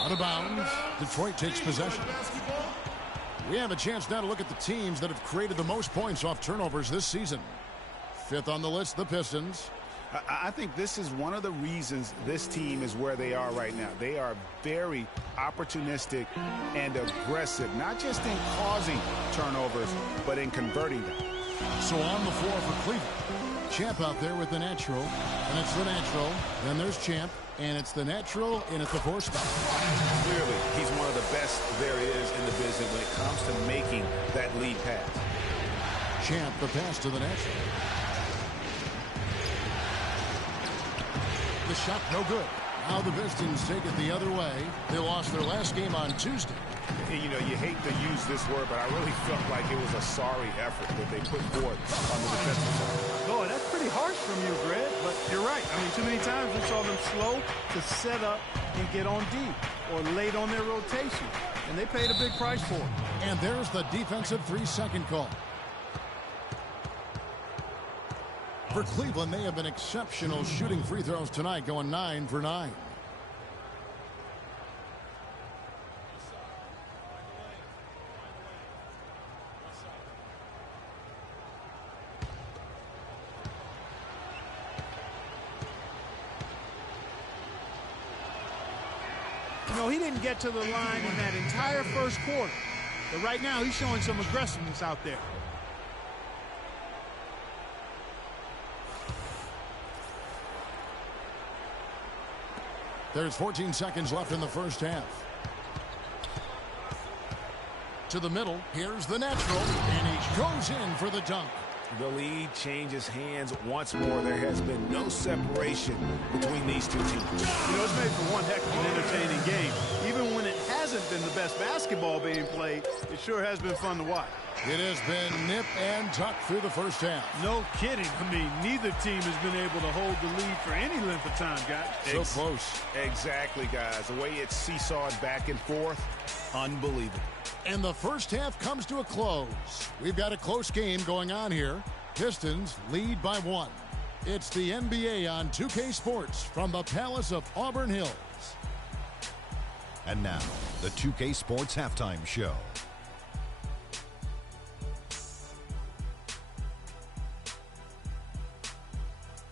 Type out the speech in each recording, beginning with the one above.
Out of bounds. Detroit takes possession. We have a chance now to look at the teams that have created the most points off turnovers this season. Fifth on the list, the Pistons. I think this is one of the reasons this team is where they are right now. They are very opportunistic and aggressive, not just in causing turnovers, but in converting them. So on the floor for Cleveland. Champ out there with the natural, and it's the natural. Then there's Champ, and it's the natural, and it's the four spot. Clearly, he's one of the best there is in the business when it comes to making that lead pass. Champ, the pass to the natural. The shot no good. Now the Pistons take it the other way. They lost their last game on Tuesday. You know, you hate to use this word, but I really felt like it was a sorry effort that they put forth on the defensive side. Oh, that's pretty harsh from you, Greg, but you're right. I mean, too many times we saw them slow to set up and get on deep or late on their rotation, and they paid a big price for it. And there's the defensive 3-second call. For Cleveland, they have been exceptional shooting free throws tonight, going 9 for 9. You know, he didn't get to the line in that entire first quarter, but right now he's showing some aggressiveness out there. There's 14 seconds left in the first half. To the middle, here's the natural, and he goes in for the dunk. The lead changes hands once more. There has been no separation between these two teams. You know, it's made for one heck of an entertaining game. Even when it hasn't been the best basketball being played, it sure has been fun to watch. It has been nip and tuck through the first half. No kidding. I mean, neither team has been able to hold the lead for any length of time, guys. So close. Exactly, guys. The way it's seesawed back and forth, unbelievable. And the first half comes to a close. We've got a close game going on here. Pistons lead by 1. It's the NBA on 2K Sports from the Palace of Auburn Hills. And now, the 2K Sports Halftime Show.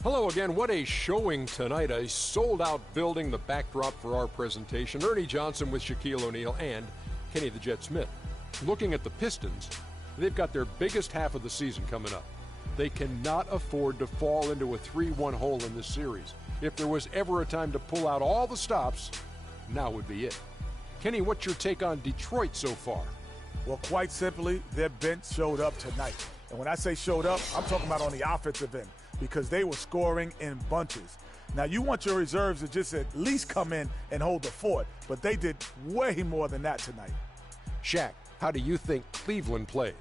Hello again. What a showing tonight. A sold-out building, the backdrop for our presentation. Ernie Johnson with Shaquille O'Neal and Kenny the Jet Smith. Looking at the Pistons, they've got their biggest half of the season coming up. They cannot afford to fall into a 3-1 hole in this series. If there was ever a time to pull out all the stops, now would be it. Kenny, what's your take on Detroit so far? Well, quite simply, their bench showed up tonight. And when I say showed up, I'm talking about on the offensive end, because they were scoring in bunches. Now, you want your reserves to just at least come in and hold the fort, but they did way more than that tonight. Shaq, how do you think Cleveland played?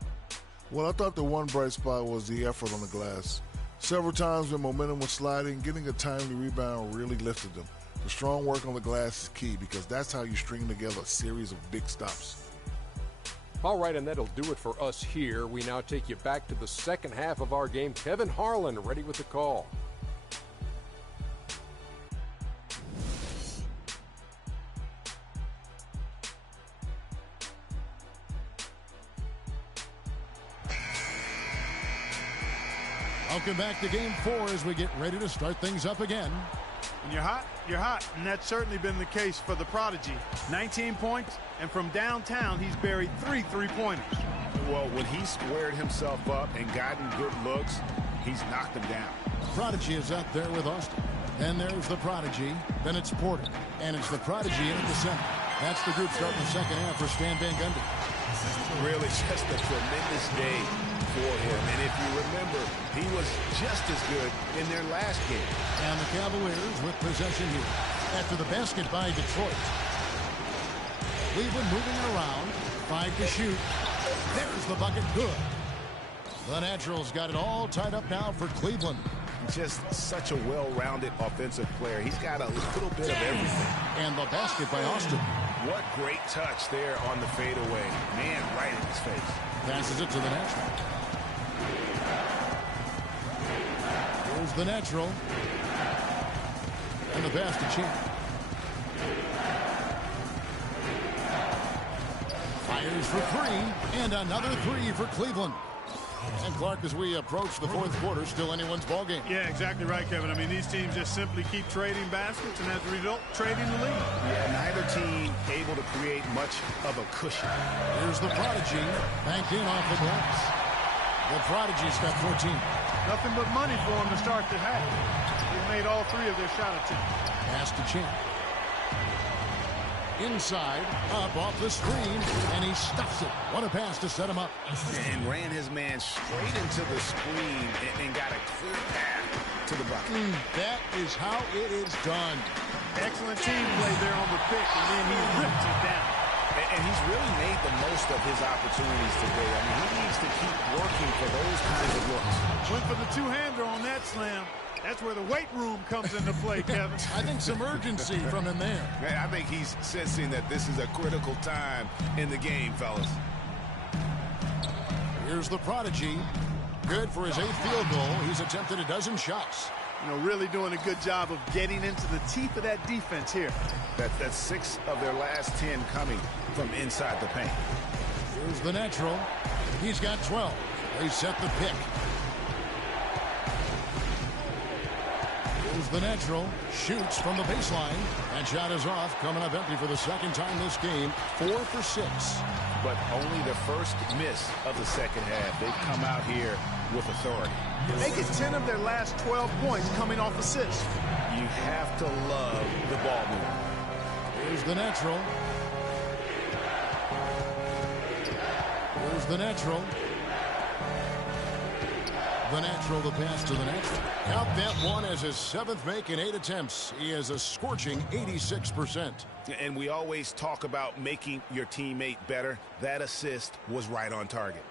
Well, I thought the one bright spot was the effort on the glass. Several times when momentum was sliding, getting a timely rebound really lifted them. The strong work on the glass is key because that's how you string together a series of big stops. All right, and that'll do it for us here. We now take you back to the second half of our game. Kevin Harlan ready with the call. Welcome back to Game 4 as we get ready to start things up again. When you're hot, and that's certainly been the case for the Prodigy. 19 points, and from downtown, he's buried 3 three-pointers. Well, when he squared himself up and gotten good looks, he's knocked them down. Prodigy is out there with Austin. Then there's the Prodigy. Then it's Porter. And it's the Prodigy in at the center. That's the group starting the second half for Stan Van Gundy. Really just a tremendous day for him. And if you remember, he was just as good in their last game. And the Cavaliers with possession here. After the basket by Detroit. Cleveland moving it around. 5 to shoot. There's the bucket. Good. The Naturals got it all tied up now for Cleveland. Just such a well-rounded offensive player. He's got a little bit of everything. And the basket by Austin. What great touch there on the fadeaway. Man, right in his face. Passes it to the Natural. Here's the Natural. And the pass to Champ. Fires for three, and another three for Cleveland. And Clark, as we approach the fourth quarter, still anyone's ball game. Yeah, exactly right, Kevin. I mean, these teams just simply keep trading baskets, and as a result, trading the lead. Yeah, neither team able to create much of a cushion. Here's the Prodigy, banked in off the glass. The Prodigy's got 14. Nothing but money for them to start the half. They've made all three of their shot attempts. Pass to Champ. Inside, up off the screen, and he stuffs it. What a pass to set him up. And ran his man straight into the screen and got a clear path to the bucket. That is how it is done. Excellent team play there on the pick, and then he rips it down. And he's really made the most of his opportunities today. I mean, he needs to keep working for those kinds of looks. Went for the two-hander on that slam. That's where the weight room comes into play, Kevin. I think some urgency from him there. I think he's sensing that this is a critical time in the game, fellas. Here's the Prodigy. Good for his 8th field goal. He's attempted a dozen shots. You know, really doing a good job of getting into the teeth of that defense here. That's 6 of their last 10 coming from inside the paint. Here's the natural. He's got 12. They set the pick. Here's the natural. Shoots from the baseline. That shot is off. Coming up empty for the second time this game. 4 for 6. But only the first miss of the second half. They've come out here with authority. They get 10 of their last 12 points coming off assists. You have to love the ball movement. Here's the natural. Here's the natural. The natural, the pass to the natural. Count that one as his 7th make in 8 attempts. He has a scorching 86%. And we always talk about making your teammate better. That assist was right on target.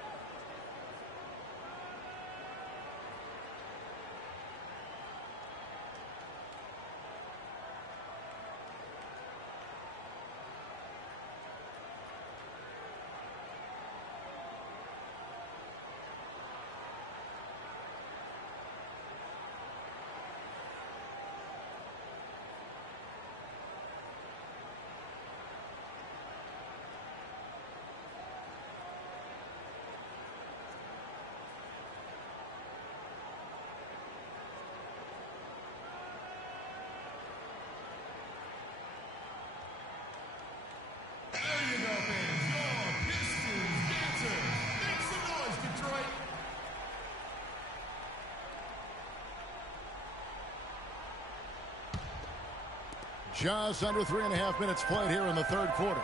Just under 3.5 minutes played here in the third quarter.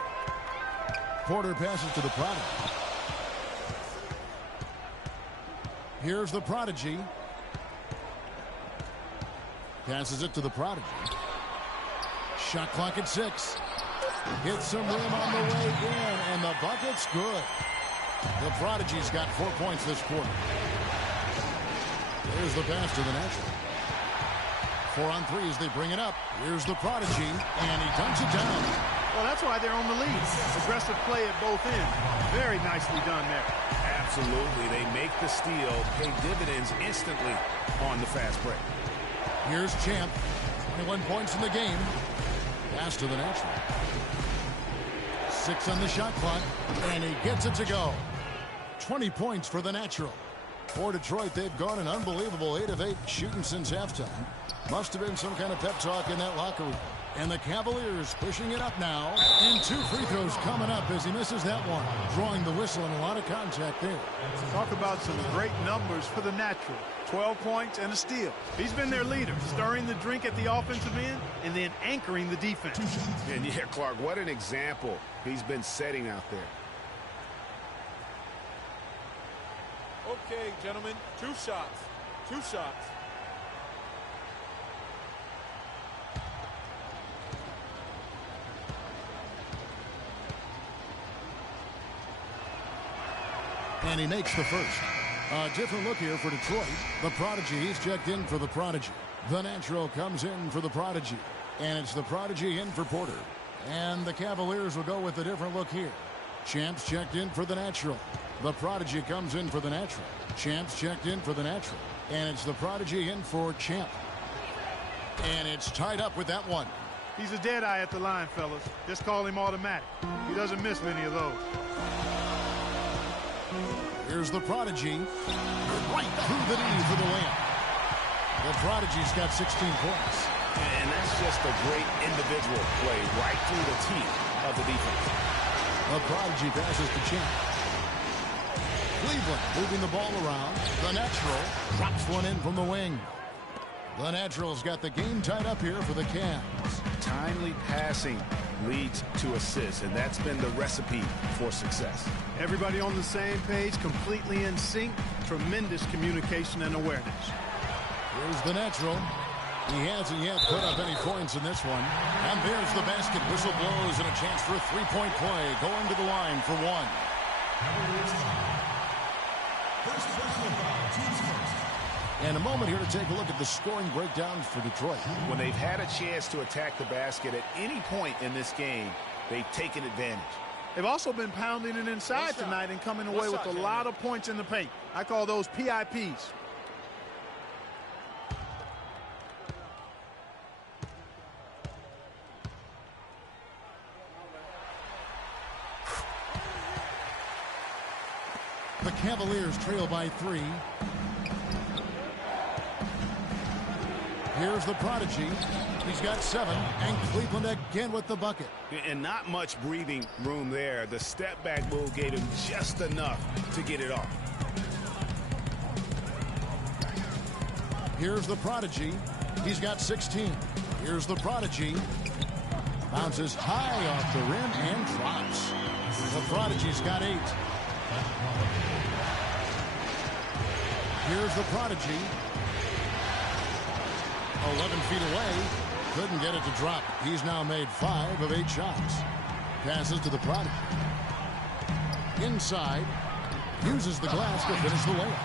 Porter passes to the Prodigy. Here's the Prodigy. Passes it to the Prodigy. Shot clock at 6. Hits some rim on the way in, and the bucket's good. The Prodigy's got 4 points this quarter. Here's the pass to the natural. 4 on 3 as they bring it up. Here's the Prodigy, and he dunks it down. Well, that's why they're on the lead. Aggressive play at both ends. Very nicely done there. Absolutely. They make the steal, pay dividends instantly on the fast break. Here's Champ. 21 points in the game. Pass to the natural. 6 on the shot clock, and he gets it to go. 20 points for the natural. For Detroit, they've gone an unbelievable 8 of 8 shooting since halftime. Must have been some kind of pep talk in that locker room. And the Cavaliers pushing it up now. And 2 free throws coming up as he misses that one. Drawing the whistle and a lot of contact there. Talk about some great numbers for the natural. 12 points and a steal. He's been their leader, stirring the drink at the offensive end and then anchoring the defense. And yeah, Clark, what an example he's been setting out there. Okay, gentlemen, 2 shots. 2 shots. And he makes the first. A different look here for Detroit. The Prodigy, he's checked in for the Prodigy. The natural comes in for the Prodigy. And it's the Prodigy in for Porter. And the Cavaliers will go with a different look here. Champs checked in for the natural. The Prodigy comes in for the natural. Champs checked in for the natural. And it's the Prodigy in for Champ. And it's tied up with that one. He's a dead eye at the line, fellas. Just call him automatic. He doesn't miss many of those. Here's the Prodigy. Right through the knee for the layup. The Prodigy's got 16 points. And that's just a great individual play right through the teeth of the defense. The Prodigy passes to Champ. Cleveland moving the ball around. The Natural drops one in from the wing. The Natural's got the game tied up here for the Cavs. Timely passing leads to assists, and that's been the recipe for success. Everybody on the same page, completely in sync. Tremendous communication and awareness. Here's the Natural. He hasn't yet put up any points in this one. And there's the basket. Whistle blows and a chance for a three-point play. Going to the line for one. And a moment here to take a look at the scoring breakdown for Detroit. When they've had a chance to attack the basket at any point in this game, they've taken advantage. They've also been pounding it inside tonight and coming away with a lot of points in the paint. I call those PIPs. The Cavaliers trail by 3. Here's the Prodigy. He's got 7, and Cleveland again with the bucket. And not much breathing room there. The step-back move gave him just enough to get it off. Here's the Prodigy. He's got 16. Here's the Prodigy. Bounces high off the rim and drops. The Prodigy's got 8. Here's the Prodigy. 11 feet away. Couldn't get it to drop. He's now made 5 of 8 shots. Passes to the Prodigy. Inside. Uses the glass to finish the layup.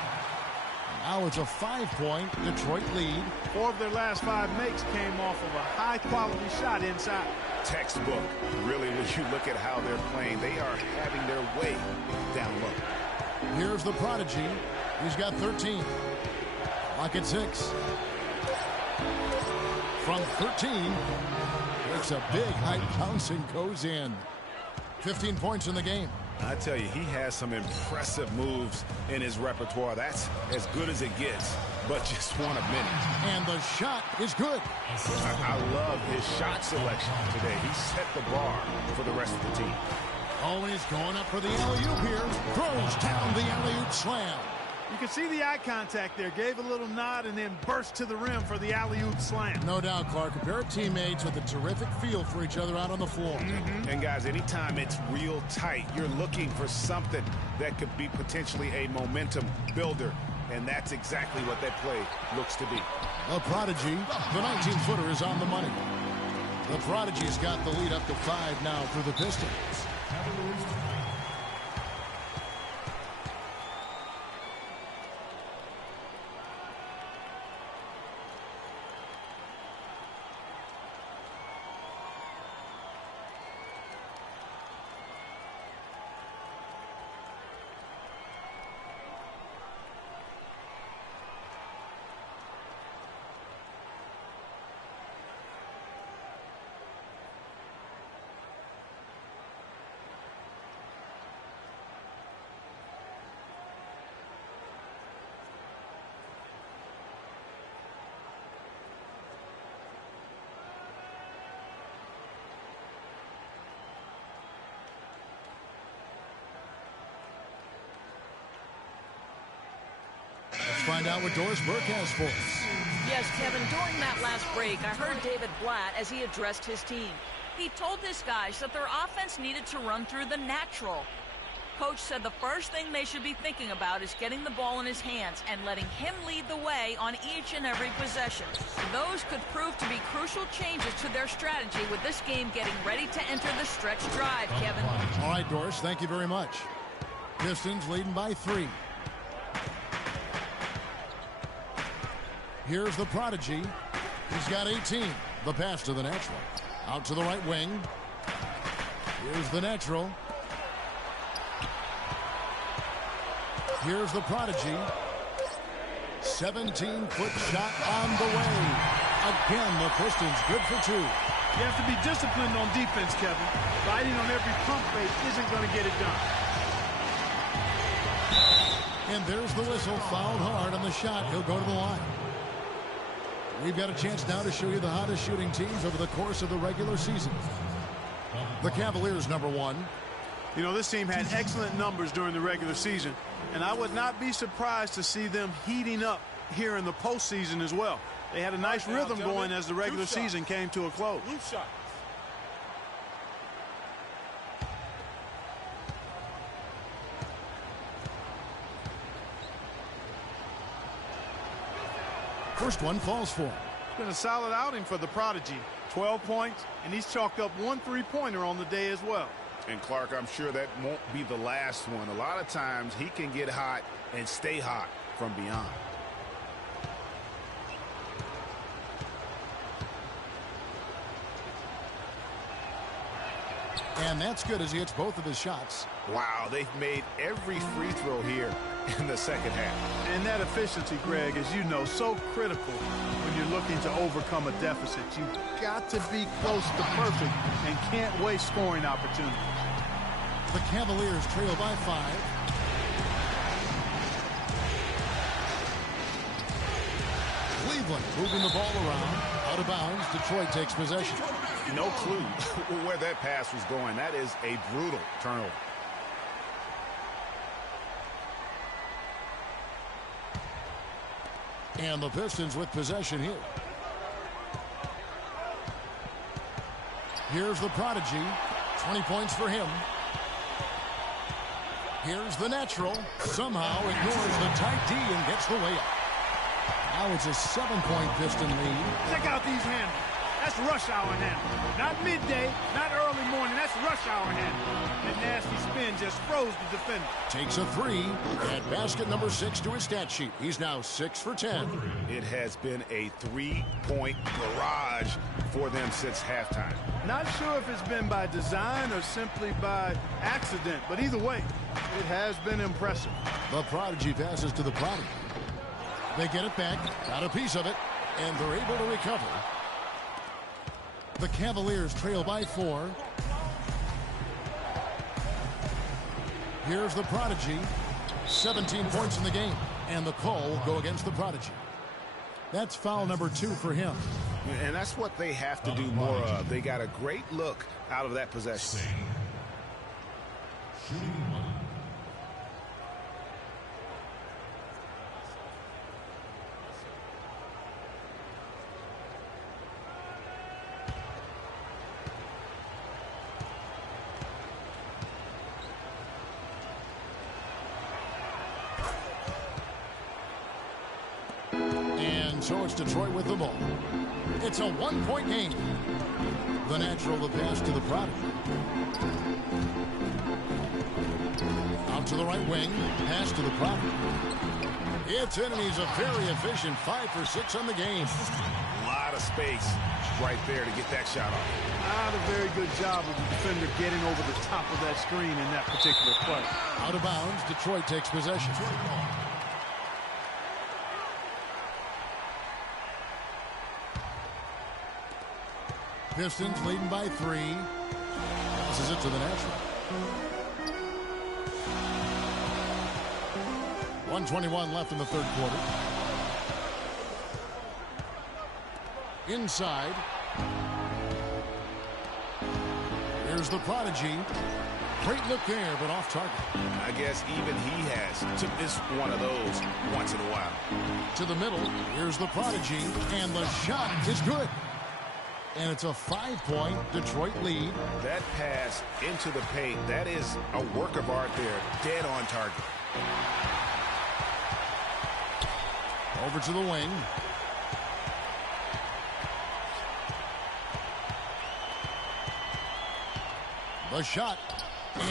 Now it's a 5-point Detroit lead. 4 of their last 5 makes came off of a high-quality shot inside. Textbook. Really, when you look at how they're playing, they are having their way down low. Here's the Prodigy. He's got 13. Clock at 6. From 13, makes a big height bounce and goes in. 15 points in the game. I tell you, he has some impressive moves in his repertoire. That's as good as it gets, but just one of many. And the shot is good. I love his shot selection today. He set the bar for the rest of the team. Oh, and he's going up for the alley-oop here. Throws down the alley-oop slam. You can see the eye contact there. Gave a little nod and then burst to the rim for the alley-oop slam. No doubt, Clark. A pair of teammates with a terrific feel for each other out on the floor. And, guys, anytime it's real tight, you're looking for something that could be potentially a momentum builder. And that's exactly what that play looks to be. The Prodigy, the 19-footer, is on the money. The Prodigy's got the lead up to 5 now for the Pistons. Let's find out what Doris Burke has for us. Yes, Kevin, during that last break, I heard David Blatt as he addressed his team. He told his guys that their offense needed to run through the natural. Coach said the first thing they should be thinking about is getting the ball in his hands and letting him lead the way on each and every possession. Those could prove to be crucial changes to their strategy with this game getting ready to enter the stretch drive, Kevin. All right, Doris, thank you very much. Pistons leading by 3. Here's the Prodigy. He's got 18. The pass to the Natural. Out to the right wing. Here's the Natural. Here's the Prodigy. 17-foot shot on the way. Again, the Pistons good for 2. You have to be disciplined on defense, Kevin. Riding on every pump fake isn't going to get it done. And there's the whistle. Fouled hard on the shot. He'll go to the line. We've got a chance now to show you the hottest shooting teams over the course of the regular season. The Cavaliers, number 1. You know, this team had excellent numbers during the regular season, and I would not be surprised to see them heating up here in the postseason as well. They had a nice rhythm going as the regular season came to a close. First one falls for him. It's been a solid outing for the prodigy. 12 points, and he's chalked up 1 3-pointer on the day as well. And Clark, I'm sure that won't be the last one. A lot of times he can get hot and stay hot from beyond. And that's good as he hits both of his shots. Wow, they've made every free throw here in the second half. And that efficiency, Greg, as you know, so critical when you're looking to overcome a deficit. You've got to be close to perfect and can't waste scoring opportunities. The Cavaliers trail by 5. Cleveland moving the ball around. Out of bounds. Detroit takes possession. No clue where that pass was going. That is a brutal turnover. And the Pistons with possession here. Here's the prodigy. 20 points for him. Here's the natural. Somehow ignores the tight D and gets the layup. Now it's a 7-point Piston lead. Check out these handles. That's rush hour handle. Not midday, not early morning. That's rush hour handle. That nasty spin just froze the defender. Takes a 3. And basket number 6 to his stat sheet. He's now 6 for 10. It has been a 3-point barrage for them since halftime. Not sure if it's been by design or simply by accident, but either way, it has been impressive. The prodigy passes to the prodigy. They get it back, got a piece of it, and they're able to recover. The Cavaliers trail by 4. Here's the prodigy. 17 points in the game, and the call will go against the prodigy. That's foul number 2 for him. And that's what they have to do more of. They got a great look out of that possession. So it's Detroit with the ball. It's a 1-point game. The natural, the pass to the prodigy. Out to the right wing. Pass to the prodigy. It's in, and he's a very efficient 5 for 6 on the game. A lot of space right there to get that shot off. Not a very good job of the defender getting over the top of that screen in that particular play. Out of bounds. Detroit takes possession. Pistons leading by 3. Passes it to the natural. 1:21 left in the third quarter. Inside. Here's the prodigy. Great look there, but off target. I guess even he has to miss one of those once in a while. To the middle. Here's the prodigy. And the shot is good. And it's a 5-point Detroit lead. That pass into the paint, that is a work of art there. Dead on target. Over to the wing. The shot.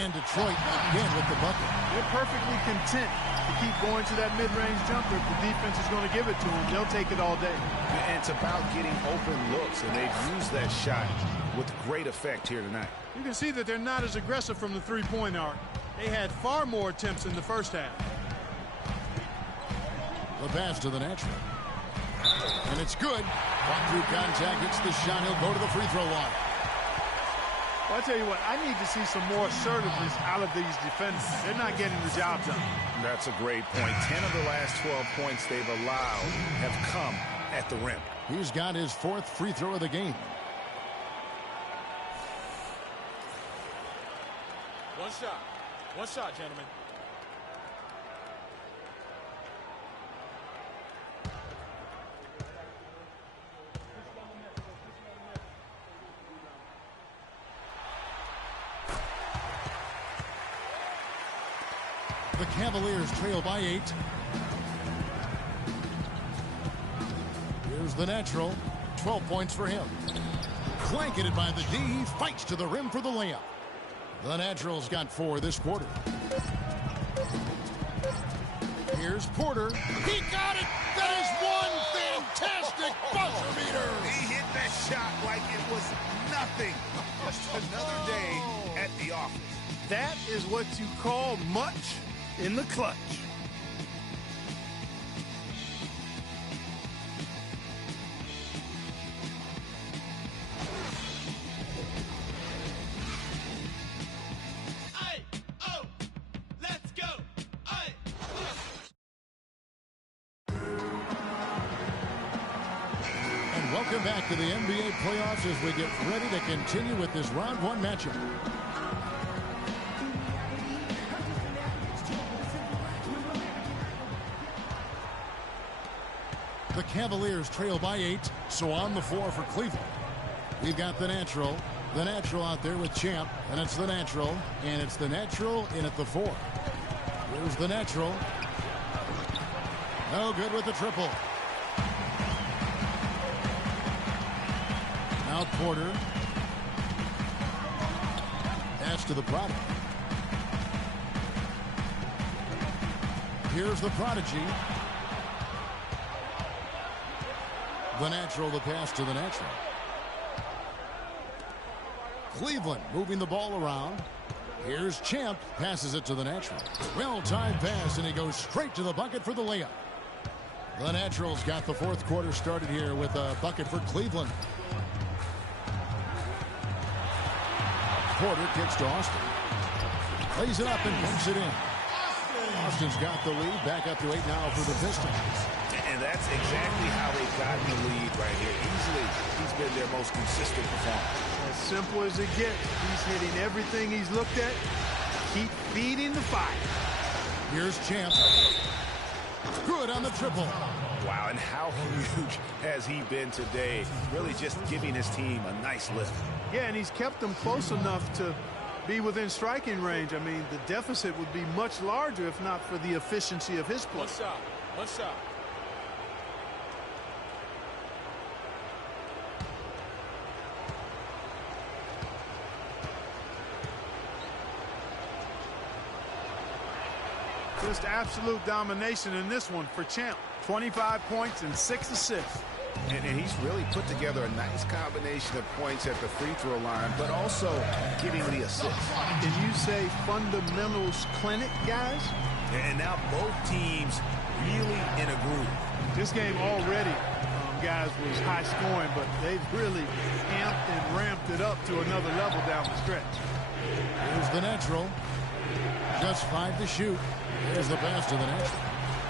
And Detroit again with the bucket. They're perfectly content to keep going to that mid-range jumper. If the defense is going to give it to them, they'll take it all day. And it's about getting open looks, and they've used that shot with great effect here tonight. You can see that they're not as aggressive from the three-point arc. They had far more attempts in the first half. The pass to the natural. And it's good. Walk through contact, hits the shot. He'll go to the free throw line. Well, I tell you what, I need to see some more assertiveness out of these defenders. They're not getting the job done. That's a great point. 10 of the last 12 points they've allowed have come at the rim. He's got his 4th free throw of the game. One shot, gentlemen. The Cavaliers trail by 8. Here's the natural. 12 points for him. Blanketed by the D. He fights to the rim for the layup. The natural's got 4 this quarter. Here's Porter. He got it! That is one fantastic buzzer beater! He hit that shot like it was nothing. Just another day at the office. That is what you call much in the clutch. Welcome back to the NBA playoffs as we get ready to continue with this round 1 matchup. The Cavaliers trail by 8, so on the floor for Cleveland. We've got the natural out there with Champ, and it's the natural, and it's the natural in at the 4. Here's the natural. No good with the triple. Now Porter. Pass to the product. Here's the prodigy. The natural, the pass to the natural. Cleveland moving the ball around. Here's Champ. Passes it to the natural. Well-timed pass, and he goes straight to the bucket for the layup. The natural's got the 4th quarter started here with a bucket for Cleveland. Porter kicks to Austin. Lays it up and pumps it in. Austin's got the lead. Back up to 8 now for the Pistons. And that's exactly how they got in the lead right here. Easily, he's been their most consistent performer. As simple as it gets. He's hitting everything he's looked at. Keep feeding the fire. Here's Champ. Good on the triple. Wow, and how huge has he been today? Really just giving his team a nice lift. Yeah, and he's kept them close enough to be within striking range. I mean, the deficit would be much larger if not for the efficiency of his play. One shot. Just absolute domination in this one for Champ. 25 points and 6 assists. And he's really put together a nice combination of points at the free throw line, but also getting the assists. Can you say fundamentals clinic, guys? And now both teams really in a groove. This game already, guys, was high scoring, but they've really amped and ramped it up to another level down the stretch. Here's the natural. Just 5 to shoot. Here's the pass to the natural.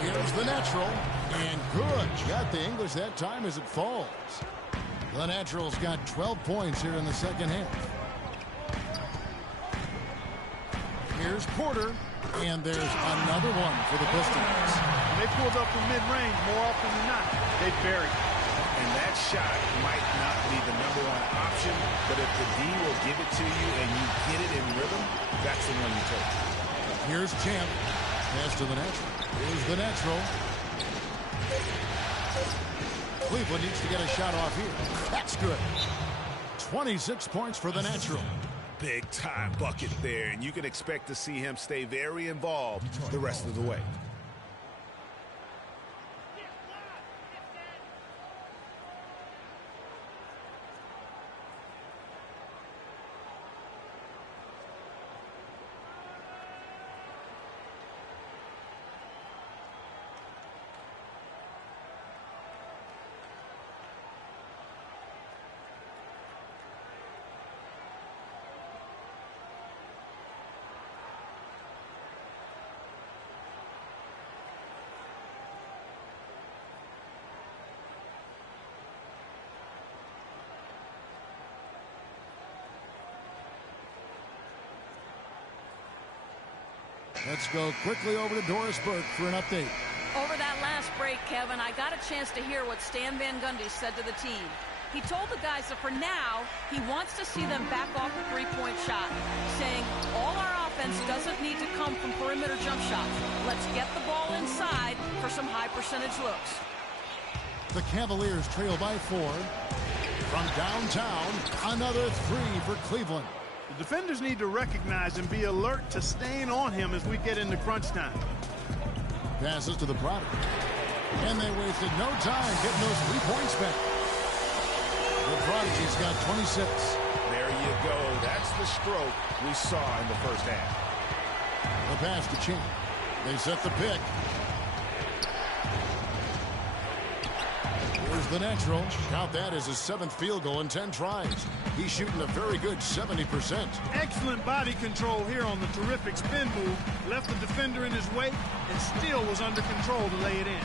Here's the natural. And good. Got the English that time as it falls. The natural's got 12 points here in the second half. Here's Porter. And there's another one for the Pistons. When they pulled up from mid-range more often than not, they buried. And that shot might not be the #1 option, but if the D will give it to you and you get it in rhythm, that's the one you take. Here's Champ. Pass to the natural. Here's the natural. Cleveland needs to get a shot off here. That's good. 26 points for the natural. Big time bucket there, and you can expect to see him stay very involved the rest of the way. Let's go quickly over to Doris Burke for an update. Over that last break, Kevin, I got a chance to hear what Stan Van Gundy said to the team. He told the guys that for now, he wants to see them back off the three-point shot, saying all our offense doesn't need to come from perimeter jump shots. Let's get the ball inside for some high-percentage looks. The Cavaliers trail by 4. From downtown, another three for Cleveland. The defenders need to recognize and be alert to staying on him as we get into crunch time. Passes to the product. And they wasted no time getting those 3 points back. The Prodigy's got 26. There you go. That's the stroke we saw in the first half. The pass to Champ. They set the pick. Here's the natural. Count that as his 7th field goal in 10 tries. He's shooting a very good 70%. Excellent body control here on the terrific spin move. Left the defender in his way and still was under control to lay it in.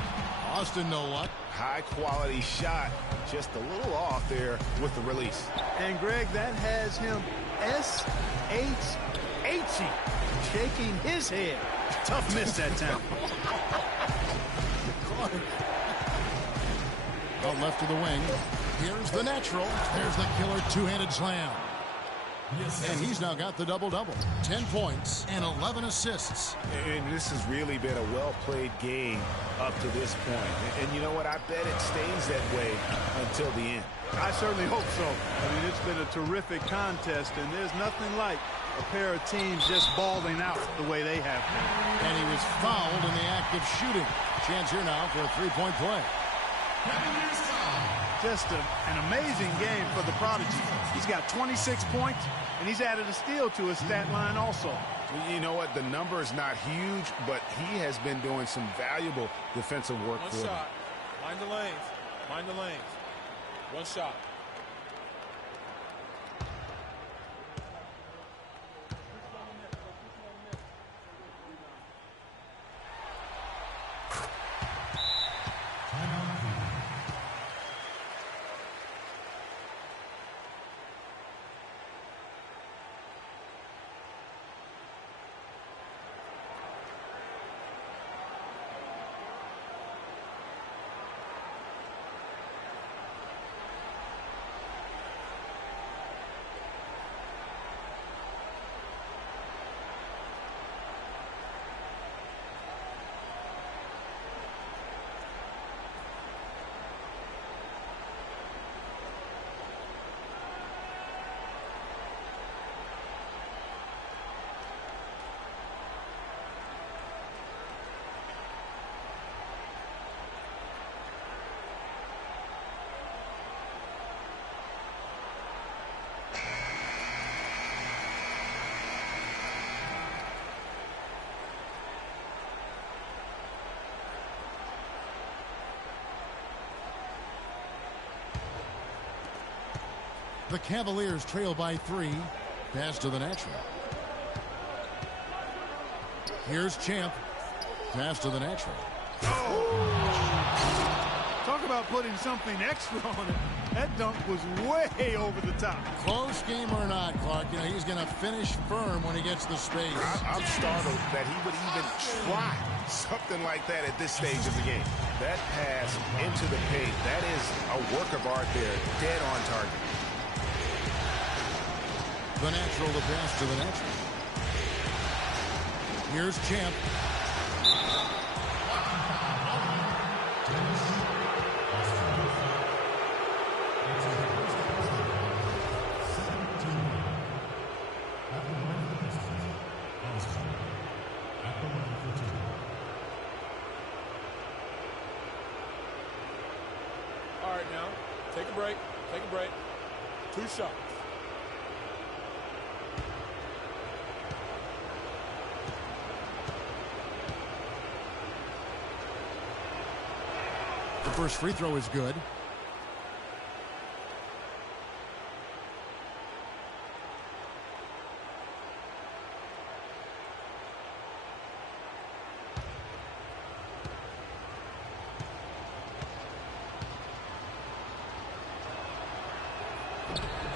Austin, know what? High quality shot. Just a little off there with the release. And Greg, that has him S-H-H-ing, shaking his head. Tough miss that time. Out left to the wing. Here's the natural. There's the killer two-handed slam. And he's now got the double-double. 10 points and 11 assists. And this has really been a well-played game up to this point. And you know what? I bet it stays that way until the end. I certainly hope so. I mean, it's been a terrific contest, and there's nothing like a pair of teams just balling out the way they have been. And he was fouled in the act of shooting. Chance here now for a three-point play. Just an amazing game for the Prodigy. He's got 26 points, and he's added a steal to his stat line also. You know what? The number is not huge, but he has been doing some valuable defensive work for them. One shot. Mind the lanes. Mind the lanes. One shot. The Cavaliers trail by 3. Pass to the natural. Here's Champ. Pass to the natural. Talk about putting something extra on it. That dunk was way over the top. Close game or not, Clark, you know, he's going to finish firm when he gets the space. I'm startled that he would even try something like that at this stage of the game. That pass into the paint, that is a work of art there, dead on target. The natural, the pass to the natural. Here's Champ. All right, now, take a break. Take a break. 2 shots. The first free throw is good.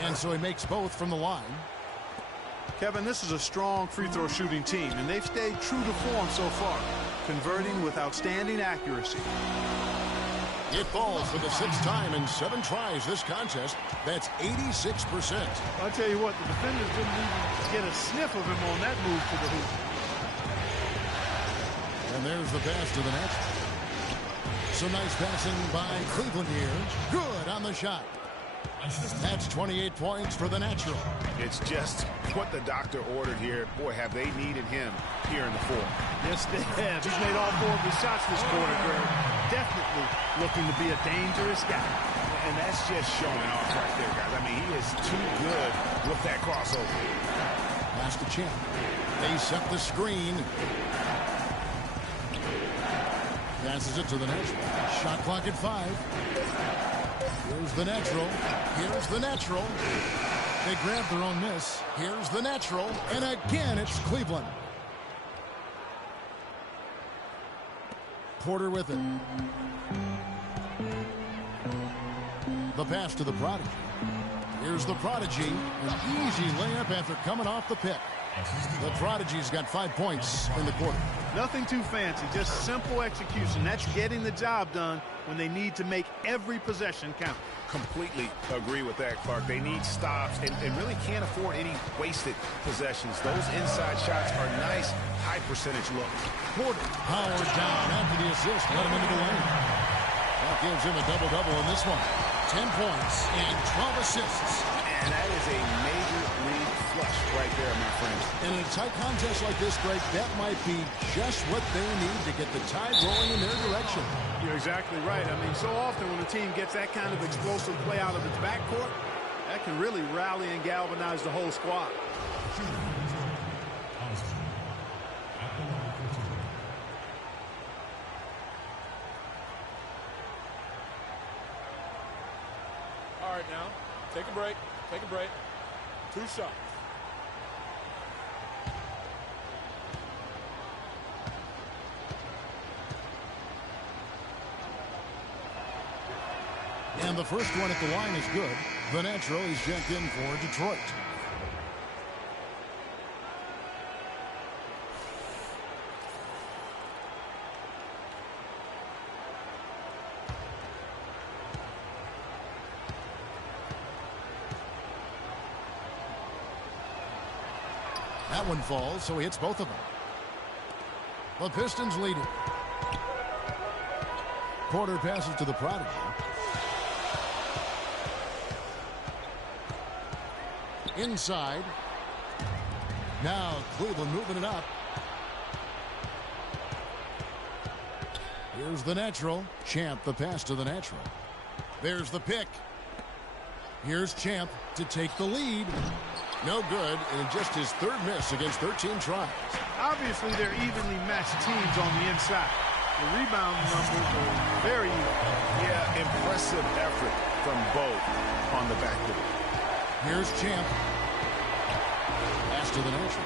And so he makes both from the line. Kevin, this is a strong free throw shooting team, and they've stayed true to form so far, converting with outstanding accuracy. It falls for the 6th time in 7 tries this contest. That's 86%. I'll tell you what, the defenders didn't even get a sniff of him on that move to the hoop. And there's the pass to the net. Some nice passing by Cleveland here. Good on the shot. That's 28 points for the Natural. It's just what the doctor ordered here. Boy, have they needed him here in the 4th. Yes, they have. He's made all 4 of his shots this quarter, Greg. Definitely looking to be a dangerous guy. And that's just showing off right there, guys. I mean, he is too good with that crossover. Pass to Champ. They set the screen. Passes it to the Natural. Shot clock at 5. Here's the Natural. Here's the Natural. They grab their own miss. Here's the Natural. And again, it's Cleveland. Porter with it. The pass to the Prodigy. Here's the Prodigy. An easy layup after coming off the pick. The Prodigy's got 5 points in the quarter. Nothing too fancy, just simple execution. That's getting the job done when they need to make every possession count. Completely agree with that, Clark. They need stops and really can't afford any wasted possessions. Those inside shots are nice, high percentage looks. Porter powered down after the assist, let him into the lane. That gives him a double-double in this one. 10 points and 12 assists. And that is a major league flush right there, my friends. And in a tight contest like this, Greg, that might be just what they need to get the tide rolling in their direction. You're exactly right. I mean, so often when a team gets that kind of explosive play out of its backcourt, that can really rally and galvanize the whole squad. All right, now, take a break. Take a break. 2 shots. And the first one at the line is good. The Natural is checked in for Detroit. That one falls, so he hits both of them. The Pistons lead it. Porter passes to the Prodigy. Inside. Now Cleveland moving it up. Here's the Natural. Champ, the pass to the Natural. There's the pick. Here's Champ to take the lead. No good, and just his 3rd miss against 13 tries. Obviously, they're evenly matched teams on the inside. The rebound numbers are very even. Yeah, impressive effort from both on the backcourt. Here's Champ. Pass to the Natural.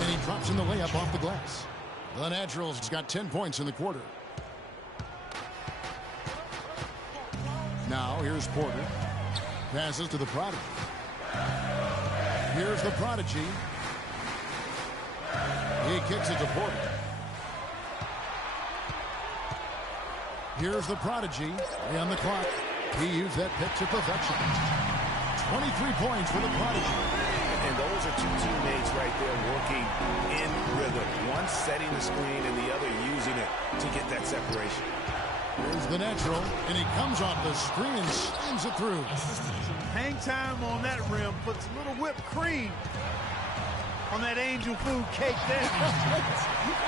And he drops in the layup off the glass. The Naturals got 10 points in the quarter. Now here's Porter. Passes to the Prodigy. Here's the Prodigy. He kicks it to Porter. Here's the Prodigy. On the clock. He used that pick to perfection. 23 points for the Prodigy. And those are 2 teammates right there working in rhythm. One setting the screen and the other using it to get that separation. Here's the Natural, and he comes off the screen and slams it through. Hang time on that rim puts a little whipped cream on that angel food cake there.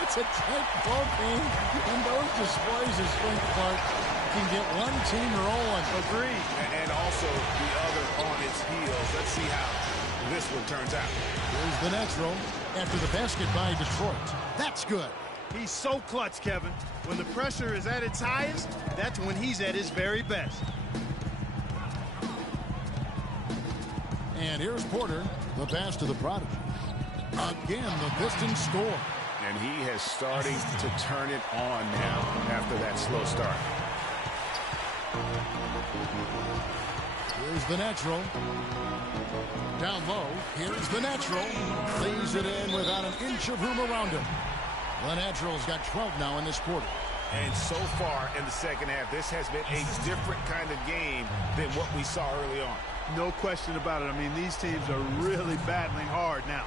It's a tight ball game, and those displays of strength, Clark, can get one team rolling. Agreed. And also the other on its heels. Let's see how this one turns out. Here's the Natural after the basket by Detroit. That's good. He's so clutch, Kevin. When the pressure is at its highest, that's when he's at his very best. And here's Porter, the pass to the Prodigy. Again, the Pistons score. And he has starting to turn it on now after that slow start. Here's the Natural. Down low, here's the natural. Lays it in without an inch of room around him. The natural's got 12 now in this quarter. And so far in the second half, this has been a different kind of game than what we saw early on. No question about it. I mean, these teams are really battling hard now.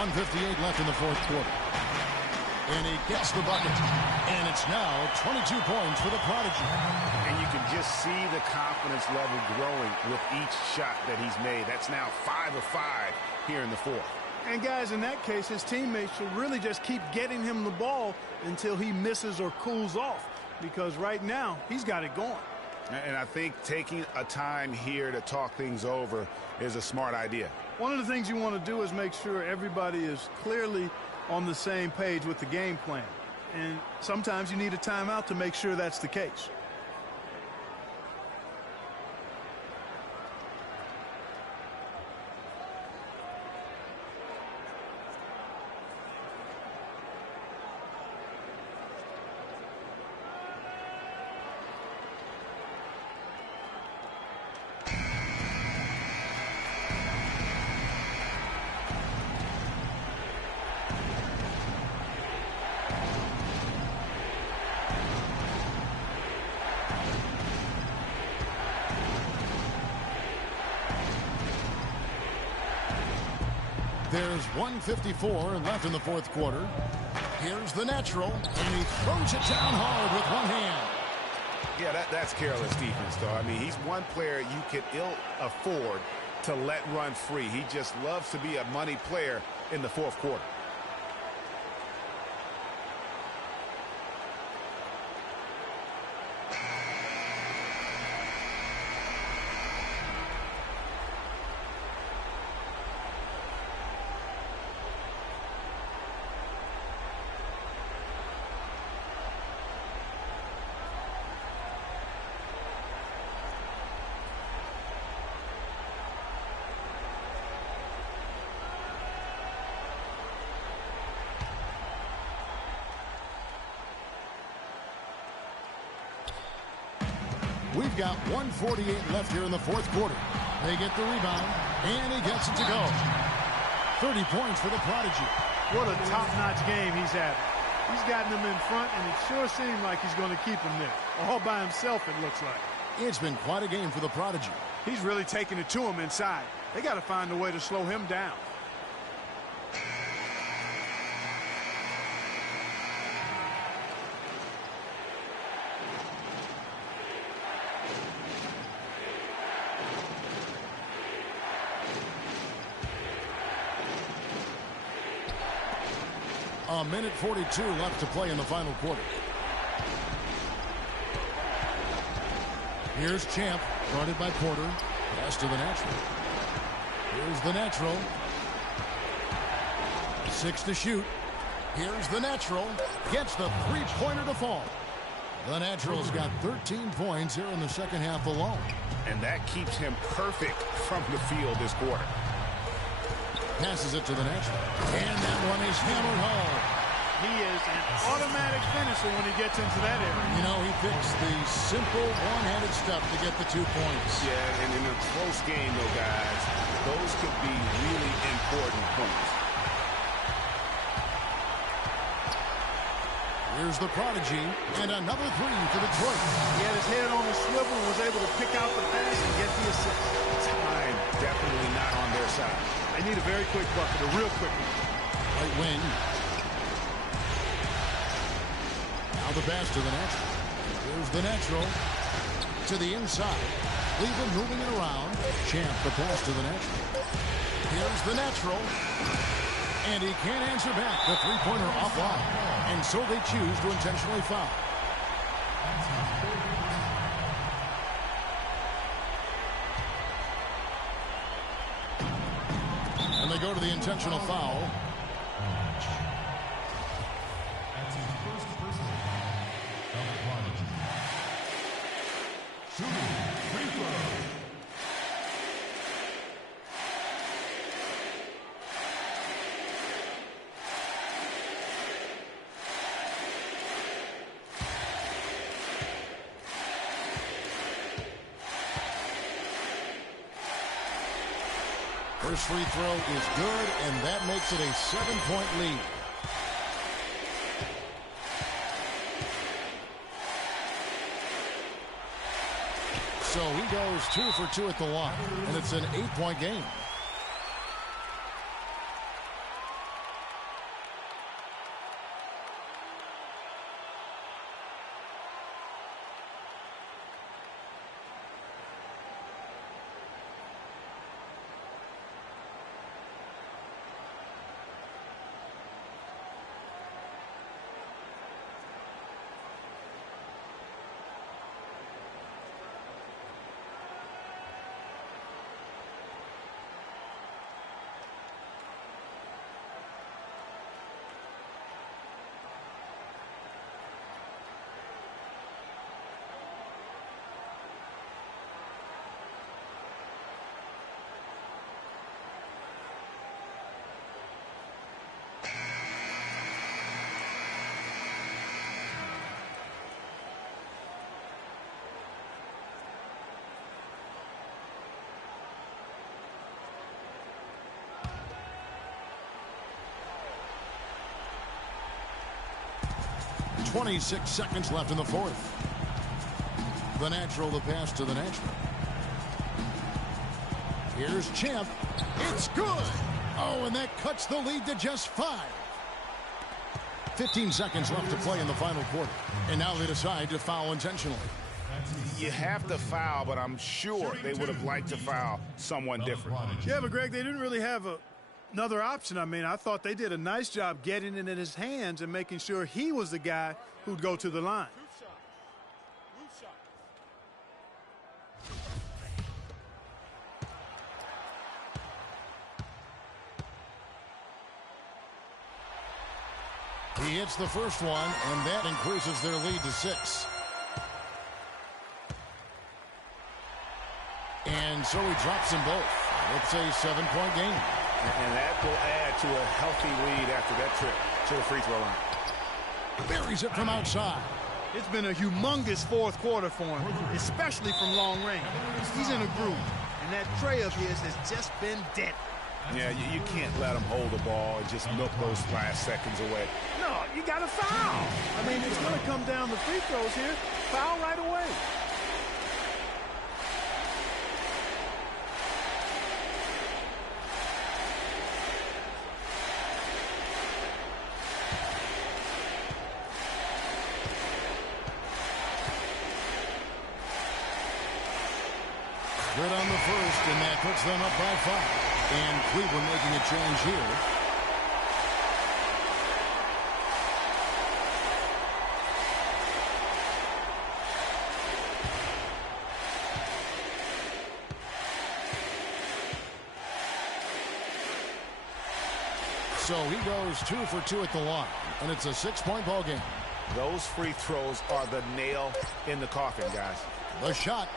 .158 left in the fourth quarter. And he gets the bucket. And it's now 22 points for the Prodigy. And you can just see the confidence level growing with each shot that he's made. That's now 5 of 5 here in the fourth. And guys, in that case, his teammates should really just keep getting him the ball until he misses or cools off. Because right now, he's got it going. And I think taking a time here to talk things over is a smart idea. One of the things you want to do is make sure everybody is clearly on the same page with the game plan. And sometimes you need a timeout to make sure that's the case. There's 1:54 left in the fourth quarter. Here's the natural, and he throws it down hard with one hand. Yeah, that's careless defense, though. I mean, he's one player you could ill afford to let run free. He just loves to be a money player in the fourth quarter. We've got 1:48 left here in the fourth quarter. They get the rebound, and he gets it to go. 30 points for the Prodigy. What a top-notch game he's having. He's gotten them in front, and it sure seems like he's going to keep them there. All by himself, it looks like. It's been quite a game for the Prodigy. He's really taking it to him inside. They got to find a way to slow him down. A minute 42 left to play in the final quarter. Here's Champ, guarded by Porter. Pass to the natural. Here's the natural. 6 to shoot. Here's the natural. Gets the three-pointer to fall. The natural's got 13 points here in the second half alone. And that keeps him perfect from the field this quarter. Passes it to the natural. And that one is hammered home. He is an automatic finisher when he gets into that area. You know, he picks the simple one-handed stuff to get the 2 points. Yeah, and in a close game, though, guys, those could be really important points. Here's the Prodigy, and another 3 for Detroit. He had his head on the swivel and was able to pick out the pass and get the assist. Time definitely not on their side. They need a very quick bucket, a real quick one. Right wing. Now the pass to the natural. Here's the natural to the inside. Cleveland moving it around. Champ, the pass to the natural. Here's the natural. And he can't answer back. The three-pointer offline. And so they choose to intentionally foul. And they go to the intentional foul. That's his first personal foul of the Prodigy. Shooting free throw. First free throw is good, and that makes it a 7-point lead. So he goes 2 for 2 at the line, and it's an 8-point game. .26 seconds left in the fourth. The natural, the pass to the natural. Here's Champ. It's good. Oh, and that cuts the lead to just 5. 15 seconds left to play in the final quarter. And now they decide to foul intentionally. You have to foul, but I'm sure they would have liked to foul someone different. Yeah, but Greg, they didn't really have another option. I mean, I thought they did a nice job getting it in his hands and making sure he was the guy who'd go to the line. He hits the first one, and that increases their lead to 6. And so he drops them both. It's a 7-point game. And that will add to a healthy lead after that trip to the free throw line. Buries it from outside. It's been a humongous fourth quarter for him, especially from long range. He's in a groove, and that tray of his has just been dead. Yeah, you can't let him hold the ball and just milk those last seconds away. No, you got to foul. I mean, it's going to come down to free throws here. Foul right away. Good on the first, and that puts them up by 5. And Cleveland making a change here. So he goes 2 for 2 at the line, and it's a 6-point ball game. Those free throws are the nail in the coffin, guys. The shot,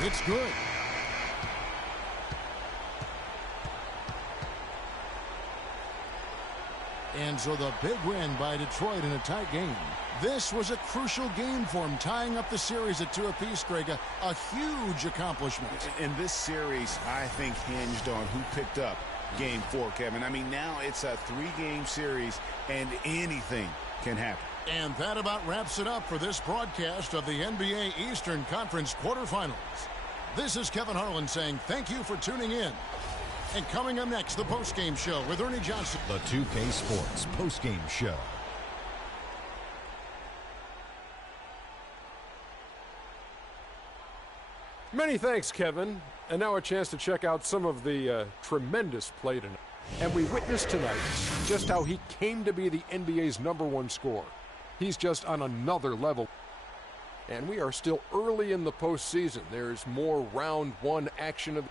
it's good. And so the big win by Detroit in a tight game. This was a crucial game for him, tying up the series at 2 apiece, Greg. A huge accomplishment. And this series, I think, hinged on who picked up Game 4, Kevin. I mean, now it's a 3-game series, and anything can happen. And that about wraps it up for this broadcast of the NBA Eastern Conference quarterfinals. This is Kevin Harlan saying thank you for tuning in. And coming up next, the postgame show with Ernie Johnson. The 2K Sports postgame show. Many thanks, Kevin. And now a chance to check out some of the tremendous play tonight. And we witnessed tonight just how he came to be the NBA's #1 scorer. He's just on another level. And we are still early in the postseason. There's more round one action of.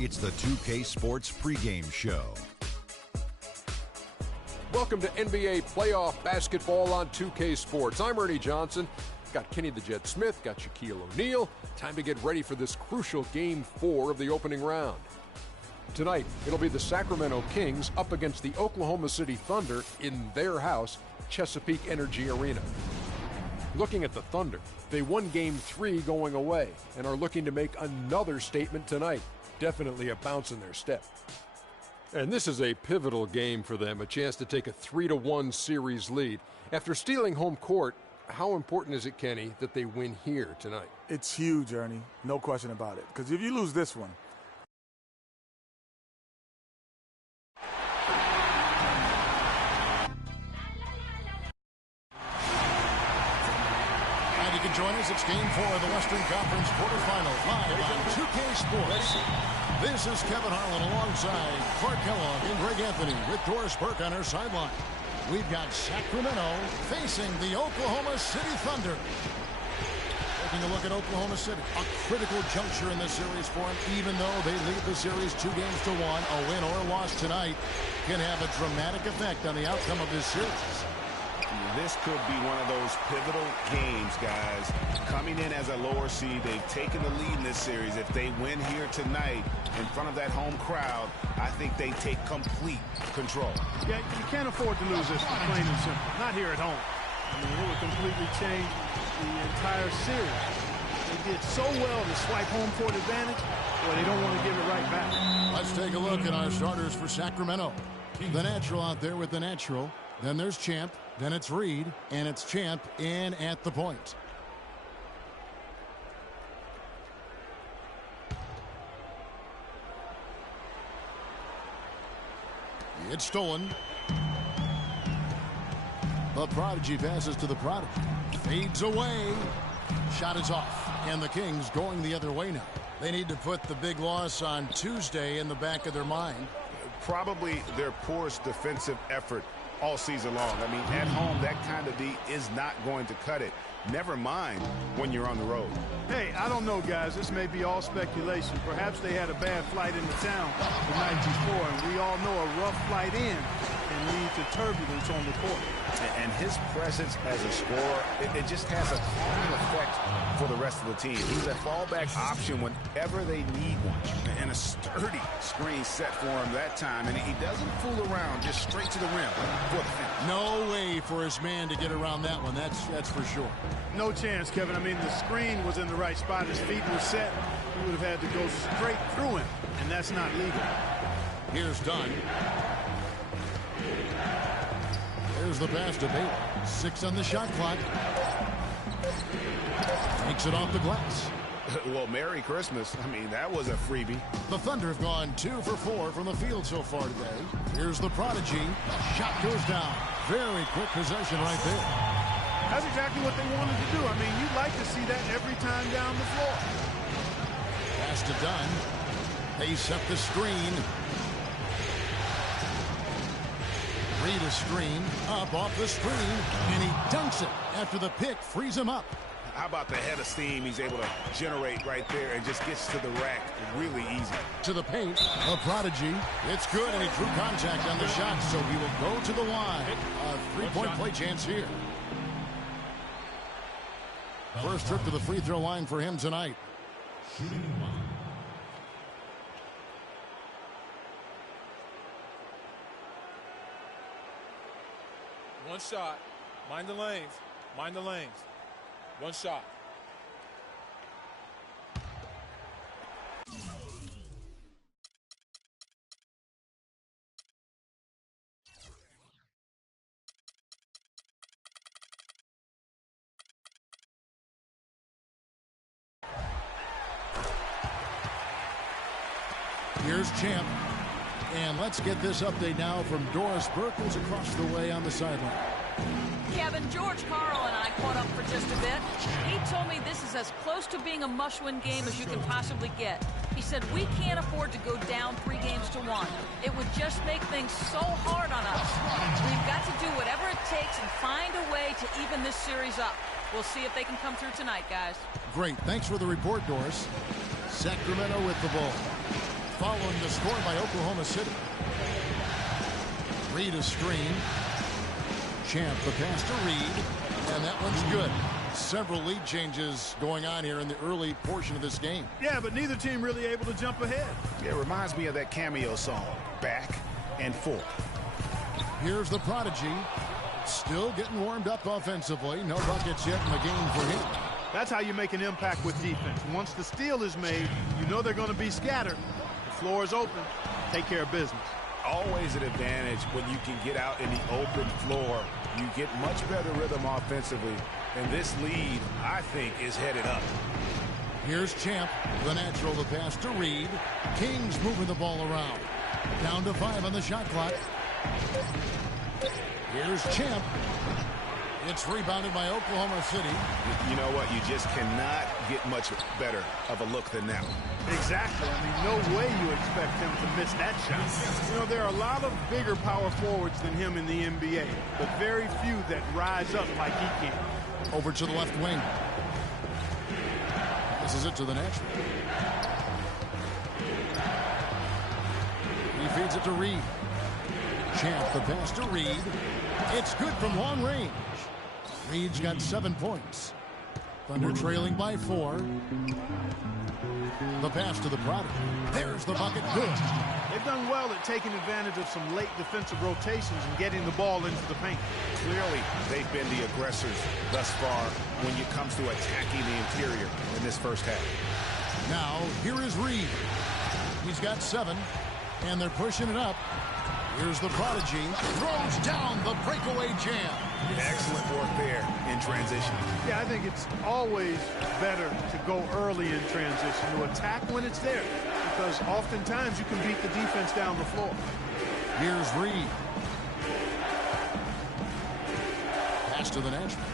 It's the 2K Sports pregame show. Welcome to NBA playoff basketball on 2K Sports. I'm Ernie Johnson. Got Kenny the Jet Smith, got Shaquille O'Neal. Time to get ready for this crucial Game 4 of the opening round. Tonight, it'll be the Sacramento Kings up against the Oklahoma City Thunder in their house, Chesapeake Energy Arena. Looking at the Thunder, they won Game 3 going away and are looking to make another statement tonight. Definitely a bounce in their step. And this is a pivotal game for them, a chance to take a 3-1 series lead. After stealing home court, how important is it, Kenny, that they win here tonight? It's huge, Ernie. No question about it. Because if you lose this one, And you can join us. It's Game 4 of the Western Conference quarterfinals live on 2K Sports. This is Kevin Harlan alongside Clark Kellogg and Greg Anthony with Doris Burke on our sideline. We've got Sacramento facing the Oklahoma City Thunder. Taking a look at Oklahoma City. A critical juncture in this series for them, even though they lead the series 2-1. A win or a loss tonight can have a dramatic effect on the outcome of this series. This could be one of those pivotal games, guys. Coming in as a lower seed, they've taken the lead in this series. If they win here tonight in front of that home crowd, I think they take complete control. Yeah, you can't afford to lose this one, plain and simple. Not here at home. I mean, it would completely change the entire series. They did so well to swipe home court advantage, well, they don't want to give it right back. Let's take a look at our starters for Sacramento. The natural out there with the natural. Then there's Champ. Then it's Reed. And it's Champ in at the point. It's stolen. The Prodigy passes to the Prodigy. Fades away. Shot is off. And the Kings going the other way now. They need to put the big loss on Tuesday in the back of their mind. Probably their poorest defensive effort all season long. I mean, at home, that kind of D is not going to cut it. Never mind when you're on the road. Hey, I don't know, guys. This may be all speculation. Perhaps they had a bad flight into town the night before, and we all know a rough flight in can lead to turbulence on the court. And his presence as a scorer, it just has a calming effect for the rest of the team. He's a fallback option whenever they need one. And a sturdy screen set for him that time. And he doesn't fool around, just straight to the rim for the finish. No way for his man to get around that one. That's for sure. No chance, Kevin. I mean, the screen was in the right spot. His feet were set. He would have had to go straight through him, and that's not legal. Here's Dunn. There's the pass to Baylor. 6 on the shot clock. Takes it off the glass. Well, Merry Christmas. I mean, that was a freebie. The Thunder have gone 2 for 4 from the field so far today. Here's the Prodigy. Shot goes down. Very quick possession right there. That's exactly what they wanted to do. I mean, you'd like to see that every time down the floor. Pass to Dunn. They set the screen. Reed a screen. Up off the screen. And he dunks it after the pick frees him up. How about the head of steam he's able to generate right there and just gets to the rack really easy. To the paint, a prodigy. It's good, and he drew contact on the shot, so he will go to the line. A three-point play chance here. First trip to the free throw line for him tonight. One shot. Mind the lanes. Mind the lanes. One shot. Here's Champ. And let's get this update now from Doris Burke, who's across the way on the sideline. Kevin, George Karl and I caught up for just a bit. He told me this is as close to being a must-win game as you can possibly get. He said we can't afford to go down 3 games to 1. It would just make things so hard on us. We've got to do whatever it takes and find a way to even this series up. We'll see if they can come through tonight, guys. Great. Thanks for the report, Doris. Sacramento with the ball. Following the score by Oklahoma City. Reed a screen. Champ the pass to Reed. And that one's good. Several lead changes going on here in the early portion of this game. Yeah, but neither team really able to jump ahead. Yeah, it reminds me of that Cameo song, Back and Forth. Here's the prodigy. Still getting warmed up offensively. No buckets yet in the game for him. That's how you make an impact with defense. Once the steal is made, you know they're going to be scattered. The floor is open. Take care of business. Always an advantage when you can get out in the open floor. You get much better rhythm offensively. And this lead, I think, is headed up. Here's Champ, the natural to pass to Reed. Kings moving the ball around. Down to 5 on the shot clock. Here's Champ. It's rebounded by Oklahoma City. You know what? You just cannot get much better of a look than that one. Exactly. I mean, no way you expect him to miss that shot. You know, there are a lot of bigger power forwards than him in the NBA, but very few that rise up like he can. Over to the left wing. This is it to the natural. He feeds it to Reed. Champ the pass to Reed. It's good from long range. Reed's got 7 points. Thunder trailing by 4. The pass to the prodigy. There's the bucket. Good. They've done well at taking advantage of some late defensive rotations and getting the ball into the paint. Clearly, they've been the aggressors thus far when it comes to attacking the interior in this first half. Now, here is Reed. He's got 7, and they're pushing it up. Here's the prodigy. Throws down the breakaway jam. Excellent work there in transition. Yeah, I think it's always better to go early in transition, to attack when it's there, because oftentimes you can beat the defense down the floor. Here's Reed. Pass to the natural.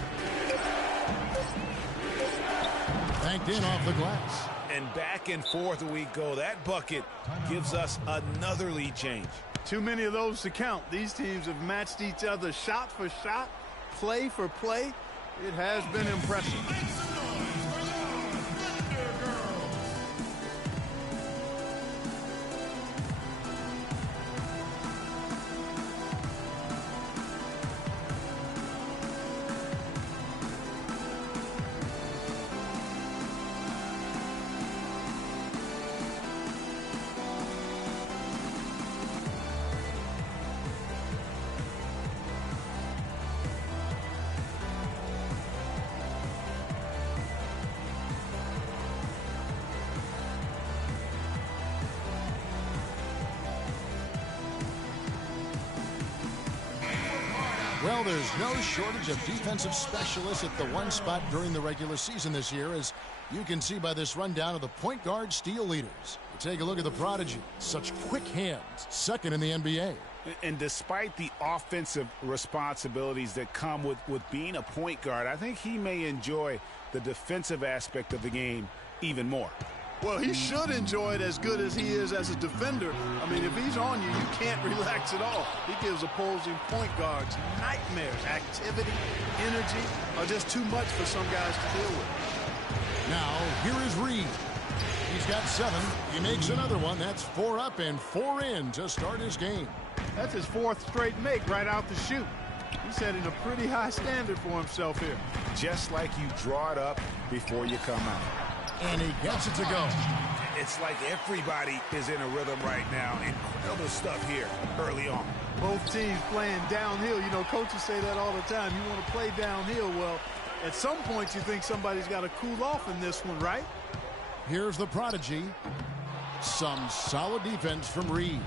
Banked in off the glass. And back and forth we go. That bucket gives us another lead change. Too many of those to count. These teams have matched each other shot for shot, play for play. It has been impressive. Well, there's no shortage of defensive specialists at the one spot during the regular season this year, as you can see by this rundown of the point guard steal leaders. Take a look at the prodigy. Such quick hands. Second in the NBA. And despite the offensive responsibilities that come with being a point guard, I think he may enjoy the defensive aspect of the game even more. Well, he should enjoy it as good as he is as a defender. I mean, if he's on you, you can't relax at all. He gives opposing point guards nightmares. Activity, energy are just too much for some guys to deal with. Now, here is Reed. He's got 7. He makes another one. That's 4 up and 4 in to start his game. That's his 4th straight make right out the chute. He's setting a pretty high standard for himself here. Just like you draw it up before you come out. And he gets it to go. It's like everybody is in a rhythm right now. Incredible stuff here early on. Both teams playing downhill. You know, coaches say that all the time. You want to play downhill. Well, at some point you think somebody's got to cool off in this one, right? Here's the prodigy. Some solid defense from Reed.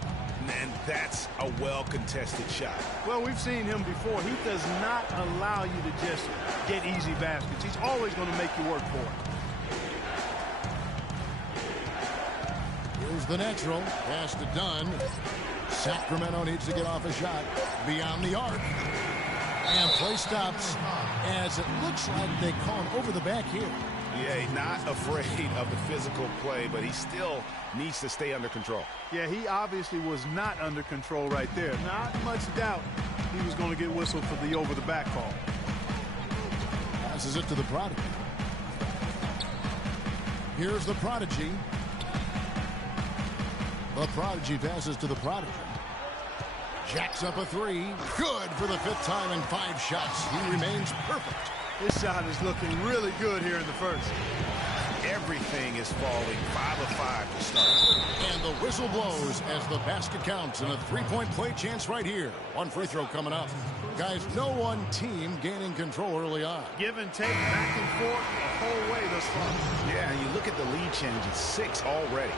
And that's a well-contested shot. Well, we've seen him before. He does not allow you to just get easy baskets. He's always going to make you work for it. Here's the natural. Pass to Dunn. Sacramento needs to get off a shot beyond the arc. And play stops as it looks like they call him over the back here. Yeah, he's not afraid of the physical play, but he still needs to stay under control. Yeah, he obviously was not under control right there. Not much doubt he was going to get whistled for the over-the-back call. Passes it to the prodigy. Here's the prodigy. The prodigy passes to the prodigy. Jacks up a 3. Good for the 5th time in 5 shots. He remains perfect. This shot is looking really good here in the first. Everything is falling 5 of 5 to start. And the whistle blows as the basket counts and a 3-point play chance right here. One free throw coming up. Guys, no one team gaining control early on. Give and take, back and forth the whole way thus far. Yeah, and you look at the lead change, it's 6 already.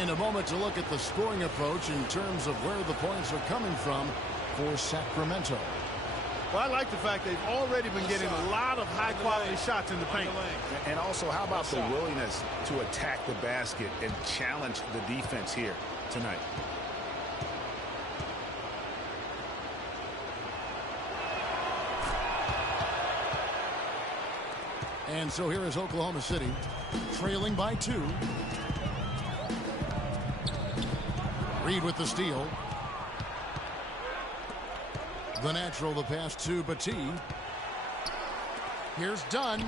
In a moment to look at the scoring approach in terms of where the points are coming from for Sacramento. Well, I like the fact they've already been getting a lot of high-quality shots in the paint. And also, how about the willingness to attack the basket and challenge the defense here tonight? And so here is Oklahoma City, trailing by 2. Reed with the steal. The natural, the pass to Battie. Here's Dunn.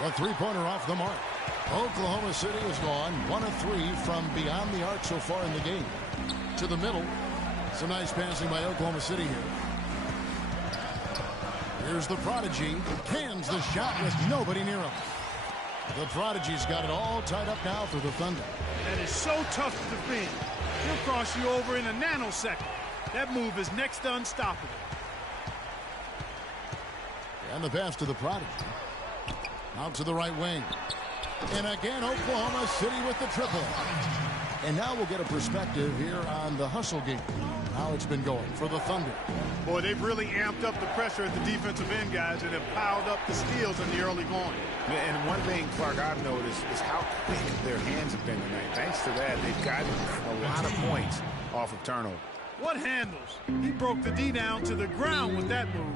The 3-pointer off the mark. Oklahoma City has gone 1 of 3 from beyond the arc so far in the game. To the middle. Some nice passing by Oklahoma City here. Here's the prodigy. Cans the shot with nobody near him. The prodigy's got it all tied up now for the Thunder. That is so tough to defend. He'll cross you over in a nanosecond. That move is next to unstoppable. And the pass to the prodigy. Out to the right wing. And again, Oklahoma City with the triple. And now we'll get a perspective here on the hustle game. How it's been going for the Thunder. Boy, they've really amped up the pressure at the defensive end, guys, and have piled up the steals in the early going. And one thing, Clark, I've noticed is how quick their hands have been tonight. Thanks to that, they've gotten a lot of points off of turnover. What handles? He broke the D down to the ground with that move.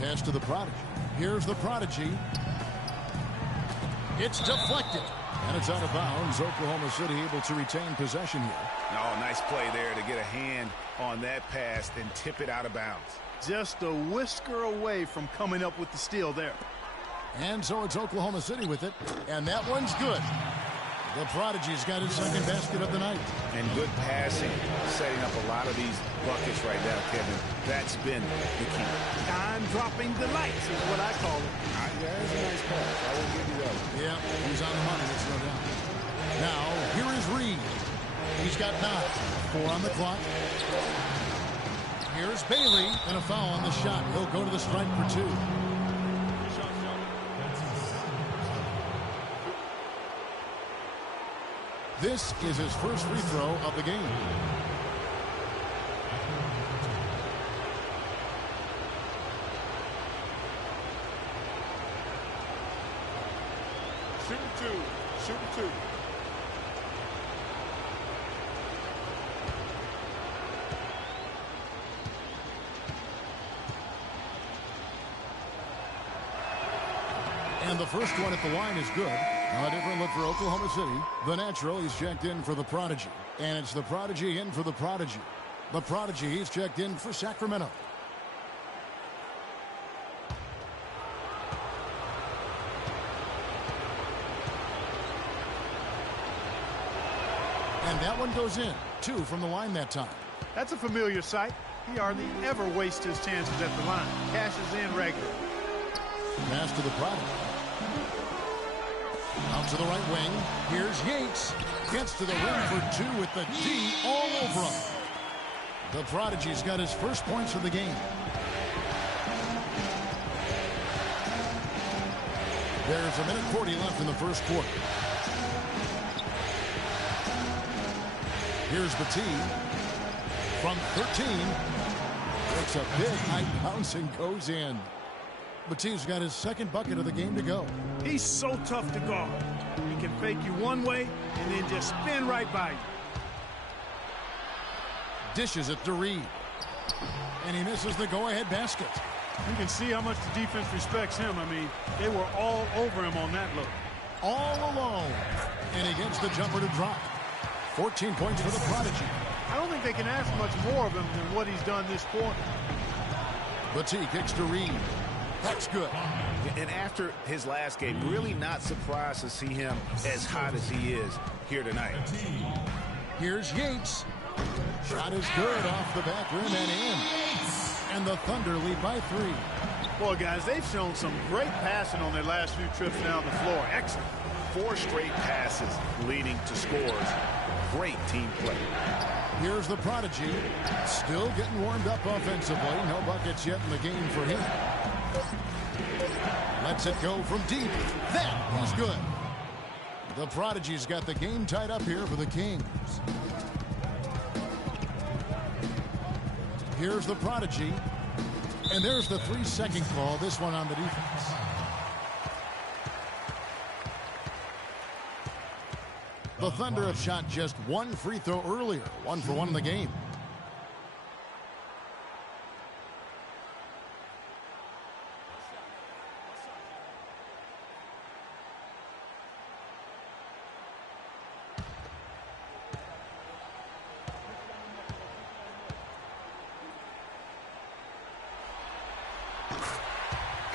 Pass to the prodigy. Here's the prodigy. It's deflected. And it's out of bounds. Oklahoma City able to retain possession here. Oh, nice play there to get a hand on that pass and tip it out of bounds. Just a whisker away from coming up with the steal there. And so it's Oklahoma City with it. And that one's good. The prodigy's got his second basket of the night. And good passing, setting up a lot of these buckets right now, Kevin. That's been the key. Time-dropping delights is what I call it. Yeah, that's a nice pass. I will give you that one. Yeah, he's on the money, that's no doubt. Now, here is Reed. He's got 9. 4 on the clock. Here's Bailey, and a foul on the shot. He'll go to the strike for 2. This is his first free throw of the game. Shooting 2. Shooting 2. And the first one at the line is good. A different look for Oklahoma City. The natural, he's checked in for the Prodigy. And it's the Prodigy in for the Prodigy. The Prodigy, he's checked in for Sacramento. And that one goes in. 2 from the line that time. That's a familiar sight. He hardly ever wastes his chances at the line. Cashes in regular. Pass to the Prodigy. Out to the right wing. Here's Yates. Gets to the rim for 2 with the D all over him. The Prodigy's got his first points of the game. There's 1:40 left in the first quarter. Here's Batie from 13. Takes a big high bounce and goes in. Batie's got his second bucket of the game to go. He's so tough to guard. He can fake you one way and then just spin right by you. Dishes it to Reed. And he misses the go-ahead basket. You can see how much the defense respects him. I mean, they were all over him on that look. All alone. And he gets the jumper to drop. 14 points for the Prodigy. I don't think they can ask much more of him than what he's done this quarter. Batie kicks to Reed. That's good. And after his last game, really not surprised to see him as hot as he is here tonight. Here's Yates. Shot is good off the back rim and in. And the Thunder lead by 3. Boy, guys, they've shown some great passing on their last few trips down the floor. Excellent. 4 straight passes leading to scores. Great team play. Here's the Prodigy. Still getting warmed up offensively. No buckets yet in the game for him. Lets it go from deep. That is good. The Prodigy's got the game tied up here for the Kings. Here's the Prodigy. And there's the 3-second call. This one on the defense. The Thunder have shot just 1 free throw earlier. 1 for 1 in the game.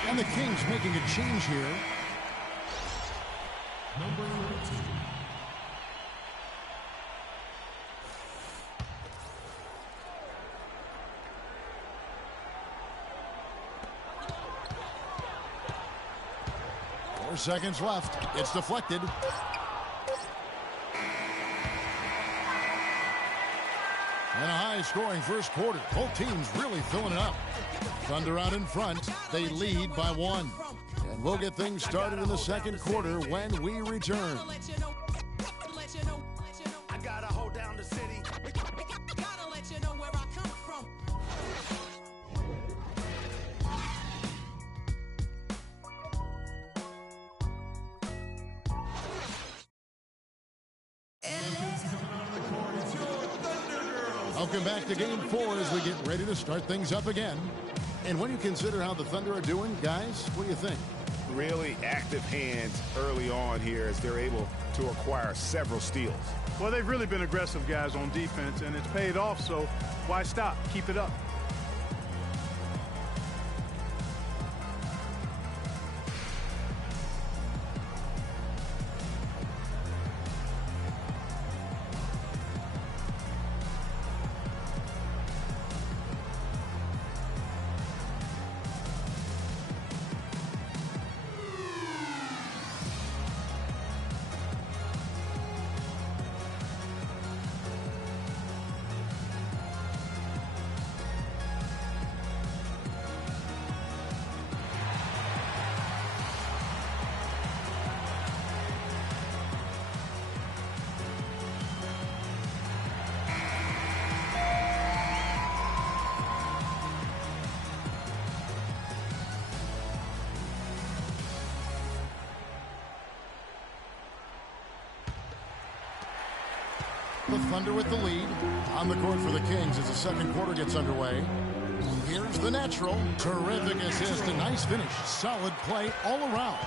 And the Kings making a change here. Number 2. 4 seconds left. It's deflected. And a high-scoring first quarter. Both teams really filling it up. Thunder out in front. They lead by 1. And we'll get things started in the second quarter when we return. I gotta hold down the city. Gotta let you know where I come from. Welcome back to Game 4 as we get ready to start things up again. And when you consider how the Thunder are doing, guys, what do you think? Really active hands early on here as they're able to acquire several steals. Well, they've really been aggressive guys on defense, and it's paid off, so why stop? Keep it up. The Thunder with the lead. On the court for the Kings as the second quarter gets underway. Here's the natural. Terrific assist. A nice finish. Solid play all around.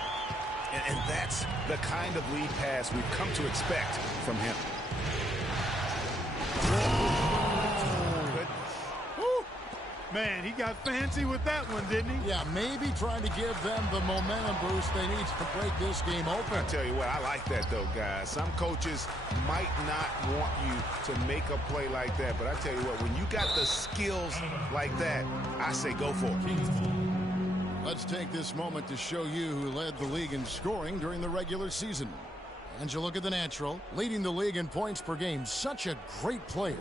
And that's the kind of lead pass we've come to expect from him. Man, he got fancy with that one, didn't he? Yeah, maybe trying to give them the momentum boost they need to break this game open. I tell you what, I like that, though, guys. Some coaches might not want you to make a play like that, but I tell you what, when you got the skills like that, I say go for it. Let's take this moment to show you who led the league in scoring during the regular season. And you look at the natural, leading the league in points per game. Such a great player.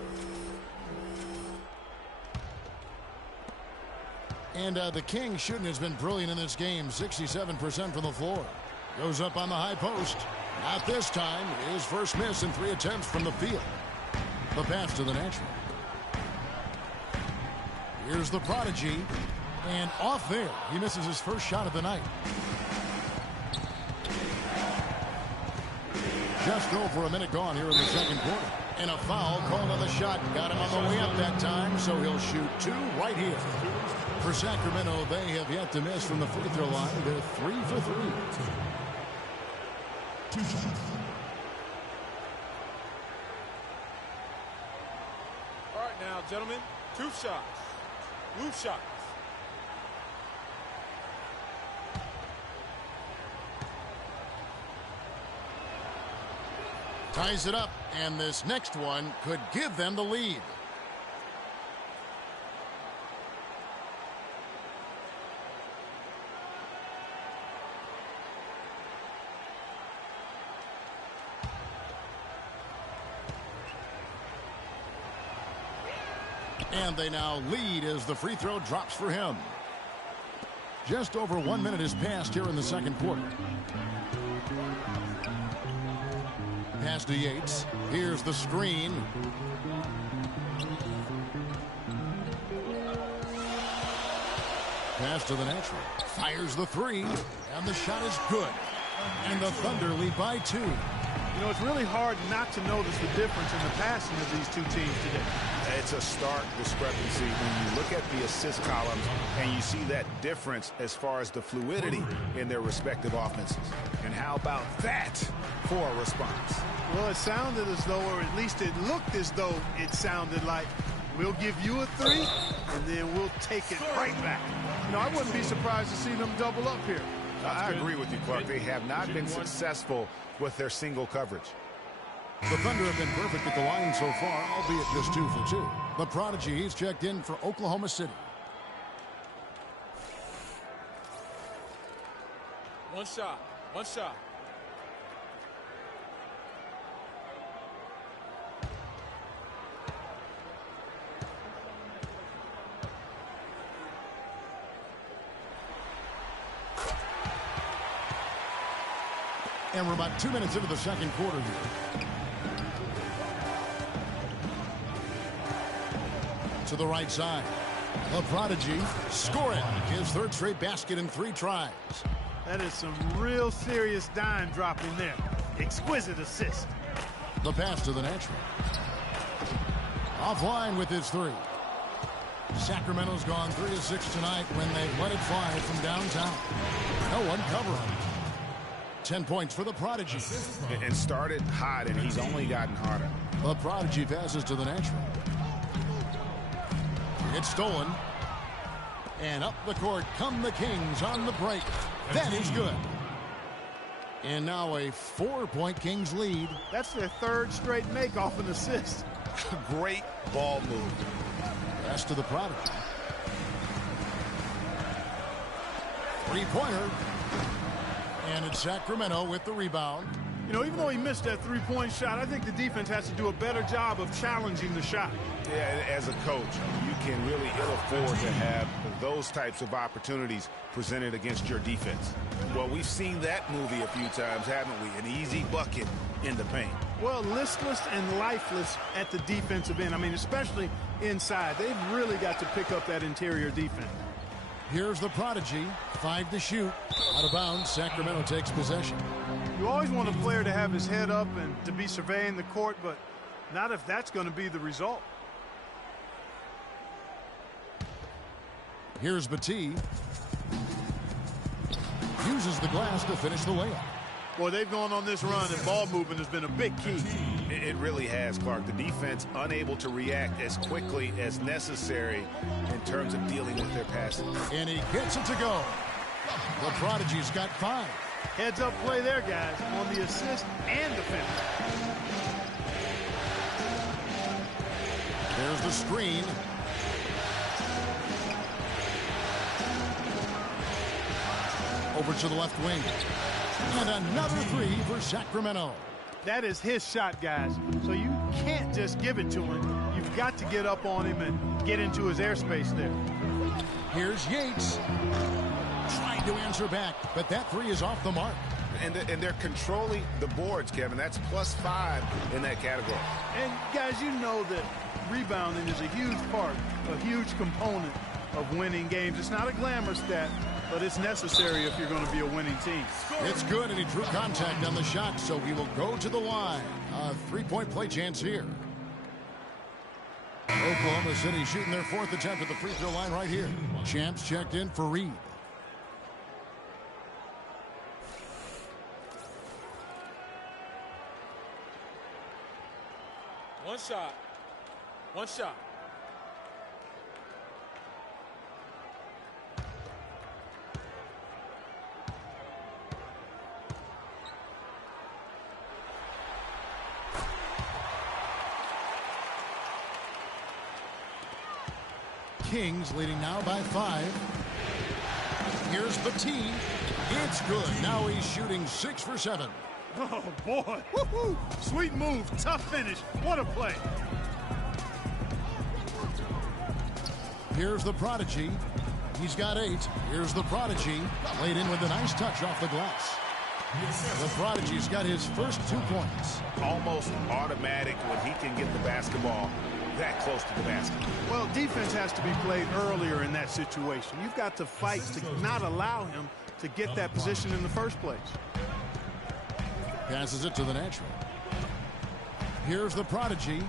And the King shooting has been brilliant in this game. 67% from the floor. Goes up on the high post. Not this time. His first miss in 3 attempts from the field. The pass to the natural. Here's the prodigy. And off there. He misses his first shot of the night. Just over a minute gone here in the second quarter. And a foul called on the shot. Got him on the way up that time, so he'll shoot 2 right here. For Sacramento, they have yet to miss from the free throw line. They're 3 for 3. 2 shots. All right, now, gentlemen, 2 shots. Loop shots. Ties it up, and this next one could give them the lead. And they now lead as the free throw drops for him. Just over 1 minute has passed here in the second quarter. Pass to Yates. Here's the screen. Pass to the natural. Fires the 3. And the shot is good. And the Thunder lead by 2. You know, it's really hard not to notice the difference in the passing of these 2 teams today. It's a stark discrepancy when you look at the assist columns and you see that difference as far as the fluidity in their respective offenses. And how about that for a response? Well, it sounded as though, or at least it looked as though it sounded like, we'll give you a 3, and then we'll take it right back. You know, I wouldn't be surprised to see them double up here. I agree with you, Clark. They have not been successful with their single coverage. The Thunder have been perfect at the line so far, albeit just 2 for 2. The prodigy, he's checked in for Oklahoma City. 1 shot. 1 shot. And we're about 2 minutes into the second quarter here. To the right side. The prodigy scoring his 3rd straight basket in 3 tries. That is some real serious dime dropping there. Exquisite assist. The pass to the natural. Offline with his 3. Sacramento's gone 3 of 6 tonight when they've let it fly from downtown. No one covering. 10 points for the prodigy. And started hot, and he's only gotten harder. The prodigy passes to the natural. It's stolen. And up the court come the Kings on the break. That is good. And now a 4-point Kings lead. That's their 3rd straight make off an assist. Great ball move. Pass to the prodigy. 3-pointer. And it's Sacramento with the rebound. You know, even though he missed that 3-point shot, I think the defense has to do a better job of challenging the shot. Yeah, as a coach, you can really ill afford to have those types of opportunities presented against your defense. Well, we've seen that movie a few times, haven't we? An easy bucket in the paint. Well, listless and lifeless at the defensive end. I mean, especially inside. They've really got to pick up that interior defense. Here's the prodigy. 5 to shoot. Out of bounds. Sacramento takes possession. You always want a player to have his head up and to be surveying the court, but Not if that's going to be the result. Here's Batiste. Uses the glass to finish the layup. Boy, they've gone on this run, and ball movement has been a big key. It really has, Clark. The defense unable to react as quickly as necessary in terms of dealing with their passing. And he gets it to go. The Prodigy's got 5. Heads-up play there, guys, on the assist and defense. There's the screen. Over to the left wing. And another 3 for Sacramento. That is his shot, guys. So you can't just give it to him. You've got to get up on him and get into his airspace there. Here's Yates. Trying to answer back, but that 3 is off the mark. And they're controlling the boards, Kevin. That's +5 in that category. And, guys, you know that rebounding is a huge part, a huge component of winning games. It's not a glamour stat, but it's necessary if you're going to be a winning team. It's good, and he drew contact on the shot, so he will go to the line. A 3-point play chance here. Oklahoma City shooting their 4th attempt at the free throw line right here. Champs checked in for Reed. One shot. One shot. Kings leading now by 5. Here's Batiste. It's good. Now he's shooting 6 for 7. Oh, boy. Woo-hoo. Sweet move. Tough finish. What a play. Here's the Prodigy. He's got 8. Here's the Prodigy. Laid in with a nice touch off the glass. The Prodigy's got his first 2 points. Almost automatic when he can get the basketball that close to the basket. Well, defense has to be played earlier in that situation. You've got to fight to not allow him to get that position in the first place. Passes it to the natural. Here's the Prodigy.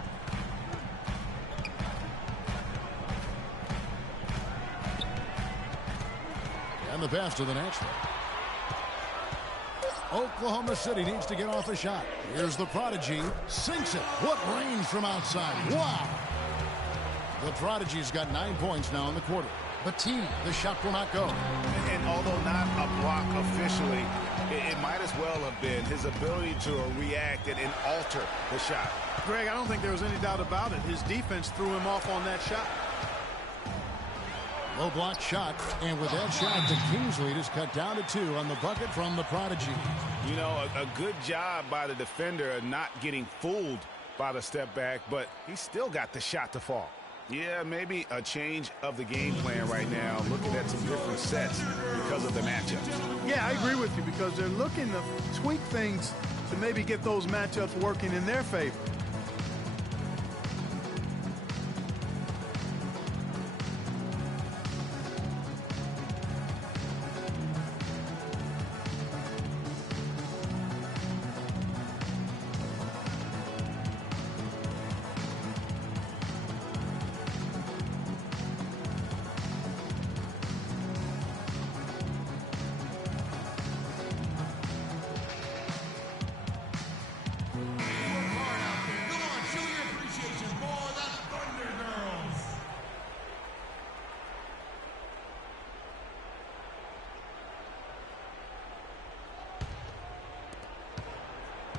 And the pass to the natural. Oklahoma City needs to get off a shot. Here's the Prodigy. Sinks it. What range from outside. Wow. The Prodigy's got 9 points now in the quarter. Batiste, the shot will not go. And although not a block officially, it might as well have been his ability to react and alter the shot. Greg, I don't think there was any doubt about it. His defense threw him off on that shot. Low block shot, and with that shot, the Kings lead is cut down to 2 on the bucket from the Prodigy. You know, a good job by the defender of not getting fooled by the step back, but he still got the shot to fall. Yeah, maybe a change of the game plan right now, looking at some different sets because of the matchups. Yeah, I agree with you because they're looking to tweak things to maybe get those matchups working in their favor.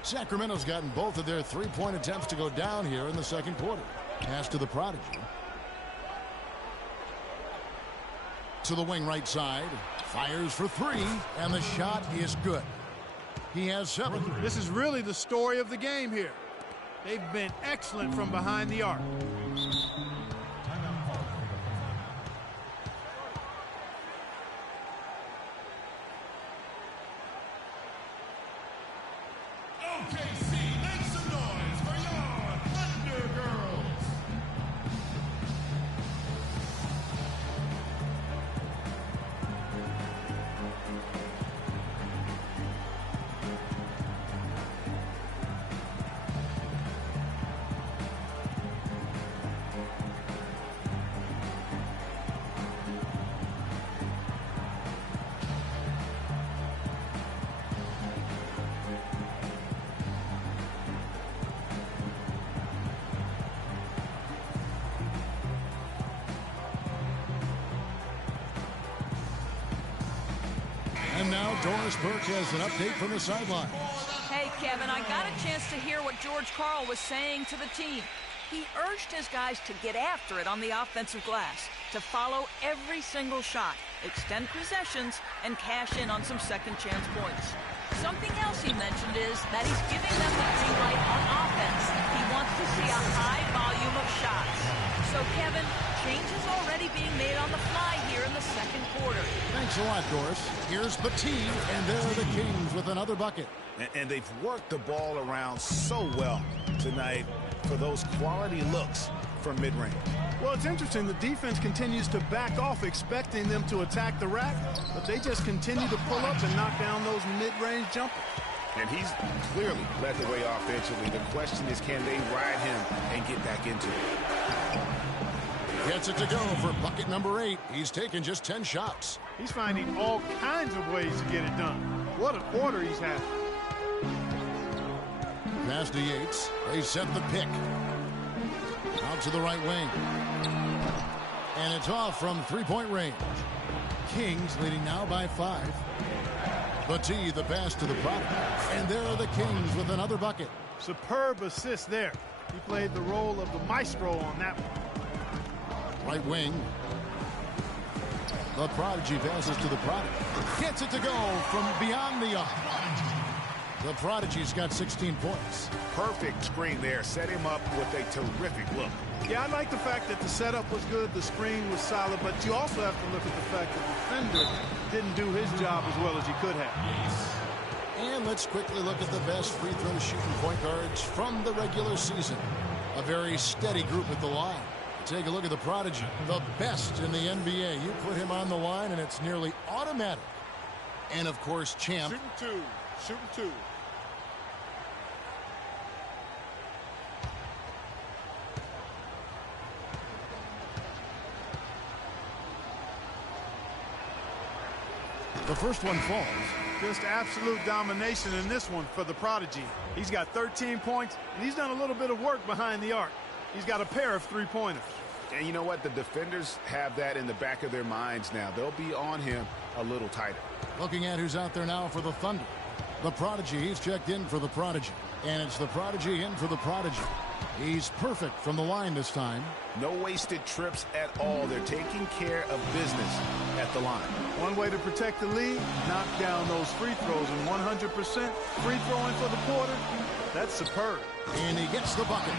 Sacramento's gotten both of their 3-point attempts to go down here in the second quarter. Pass to the Prodigy. To the wing right side. Fires for 3, and the shot is good. He has 7. This is really the story of the game here. They've been excellent from behind the arc. And now Doris Burke has an update from the sideline. Hey, Kevin, I got a chance to hear what George Karl was saying to the team. He urged his guys to get after it on the offensive glass, to follow every single shot, extend possessions, and cash in on some second-chance points. Something else he mentioned is that he's giving them the green light on offense. He wants to see a high volume of shots. So, Kevin, change is already being made on the fly here in the second quarter. Thanks a lot, Doris. Here's Petit, and there are the Kings with another bucket. And they've worked the ball around so well tonight for those quality looks from mid-range. Well, it's interesting. The defense continues to back off, expecting them to attack the rack, but they just continue to pull up and knock down those mid-range jumpers. And he's clearly led the way offensively. The question is, can they ride him and get back into it? Gets it to go for bucket number 8. He's taken just 10 shots. He's finding all kinds of ways to get it done. What a quarter he's had. Pass to Yates. They set the pick. Out to the right wing. And it's off from three-point range. Kings leading now by 5. Petit, the pass to the product. And there are the Kings with another bucket. Superb assist there. He played the role of the maestro on that one. Right wing. The Prodigy passes to the product. Gets it to go from beyond the arc. The Prodigy's got 16 points. Perfect screen there. Set him up with a terrific look. Yeah, I like the fact that the setup was good, the screen was solid, but you also have to look at the fact that the defender didn't do his job as well as he could have. And let's quickly look at the best free throw shooting point guards from the regular season. A very steady group at the line. Take a look at the Prodigy, the best in the NBA. You put him on the line, and it's nearly automatic. And, of course, Champ. Shooting two. The first one falls. Just absolute domination in this one for the Prodigy. He's got 13 points, and he's done a little bit of work behind the arc. He's got a pair of three-pointers. And you know what? The defenders have that in the back of their minds now. They'll be on him a little tighter. Looking at who's out there now for the Thunder. The Prodigy, he's checked in for the Prodigy. And it's the Prodigy in for the Prodigy. He's perfect from the line this time. No wasted trips at all. They're taking care of business at the line. One way to protect the lead, knock down those free throws, and 100% free throwing for the quarter. That's superb. And he gets the bucket.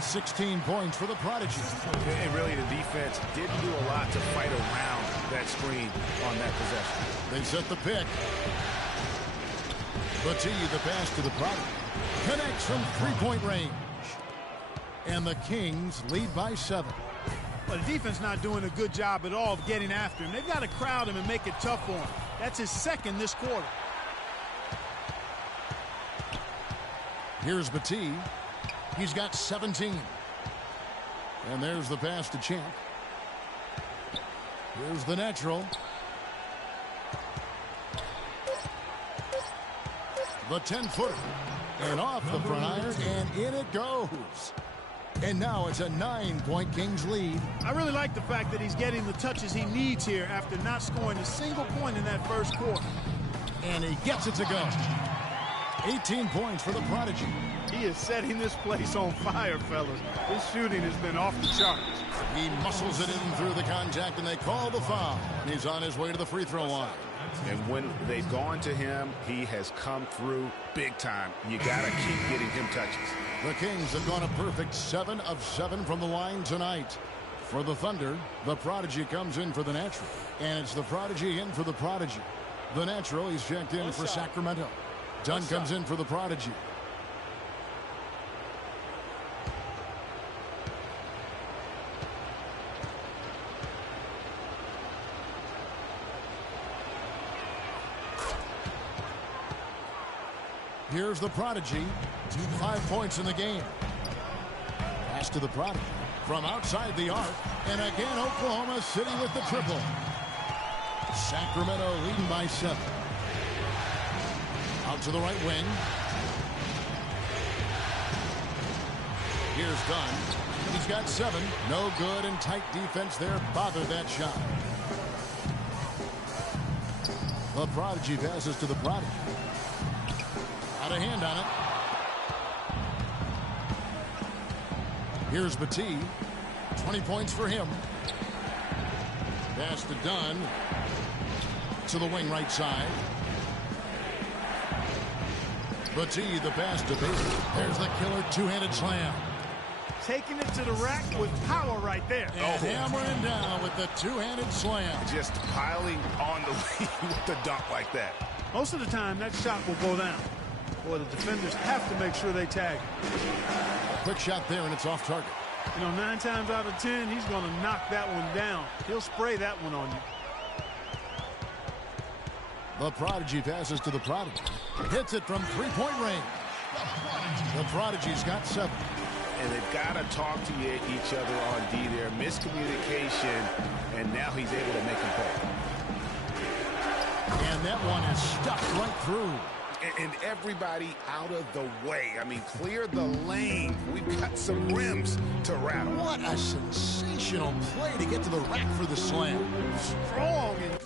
16 points for the Prodigy. And really, the defense didn't do a lot to fight around that screen on that possession. They set the pick. Petit, the pass to the Prodigy. Connects from three-point range. And the Kings lead by 7. But the defense not doing a good job at all of getting after him. They've got to crowd him and make it tough for him. That's his second this quarter. Here's Petit. He's got 17. And there's the pass to Champ. Here's the natural. The 10-footer. And off the front iron, and in it goes. And now it's a 9-point Kings lead. I really like the fact that he's getting the touches he needs here after not scoring a single point in that first quarter. And he gets it to go. 18 points for the Prodigy. He is setting this place on fire, fellas. His shooting has been off the charts. He muscles it in through the contact, and they call the foul. And he's on his way to the free throw line. And when they've gone to him, he has come through big time. You got to keep getting him touches. The Kings have gone a perfect 7 of 7 from the line tonight. For the Thunder, the Prodigy comes in for the natural. And it's the Prodigy in for the Prodigy. The natural, he's checked in for Sacramento. Dunn comes in for the Prodigy. Here's the Prodigy. 5 points in the game. Pass to the Prodigy. From outside the arc. And again, Oklahoma City with the triple. Sacramento leading by 7. Out to the right wing. Here's Dunn. He's got 7. No good, and tight defense there bothered that shot. The Prodigy passes to the Prodigy. Out of hand on it. Here's Batee. 20 points for him. Pass to Dunn. To the wing right side. Batee, the pass to Baker. There's the killer two-handed slam. Taking it to the rack with power right there. And hammering down with the two-handed slam. Just piling on the lead with the dunk like that. Most of the time, that shot will go down. Boy, the defenders have to make sure they tag. Quick shot there, and it's off target. You know, 9 times out of 10, he's going to knock that one down. He'll spray that one on you. The Prodigy passes to the Prodigy. Hits it from three-point range. The Prodigy's got 7. And they've got to talk to each other on D there. Miscommunication, and now he's able to make them pay. And that one is stuck right through. And everybody out of the way. I mean, clear the lane. We've got some rims to rattle. What a sensational play to get to the rack for the slam. Strong and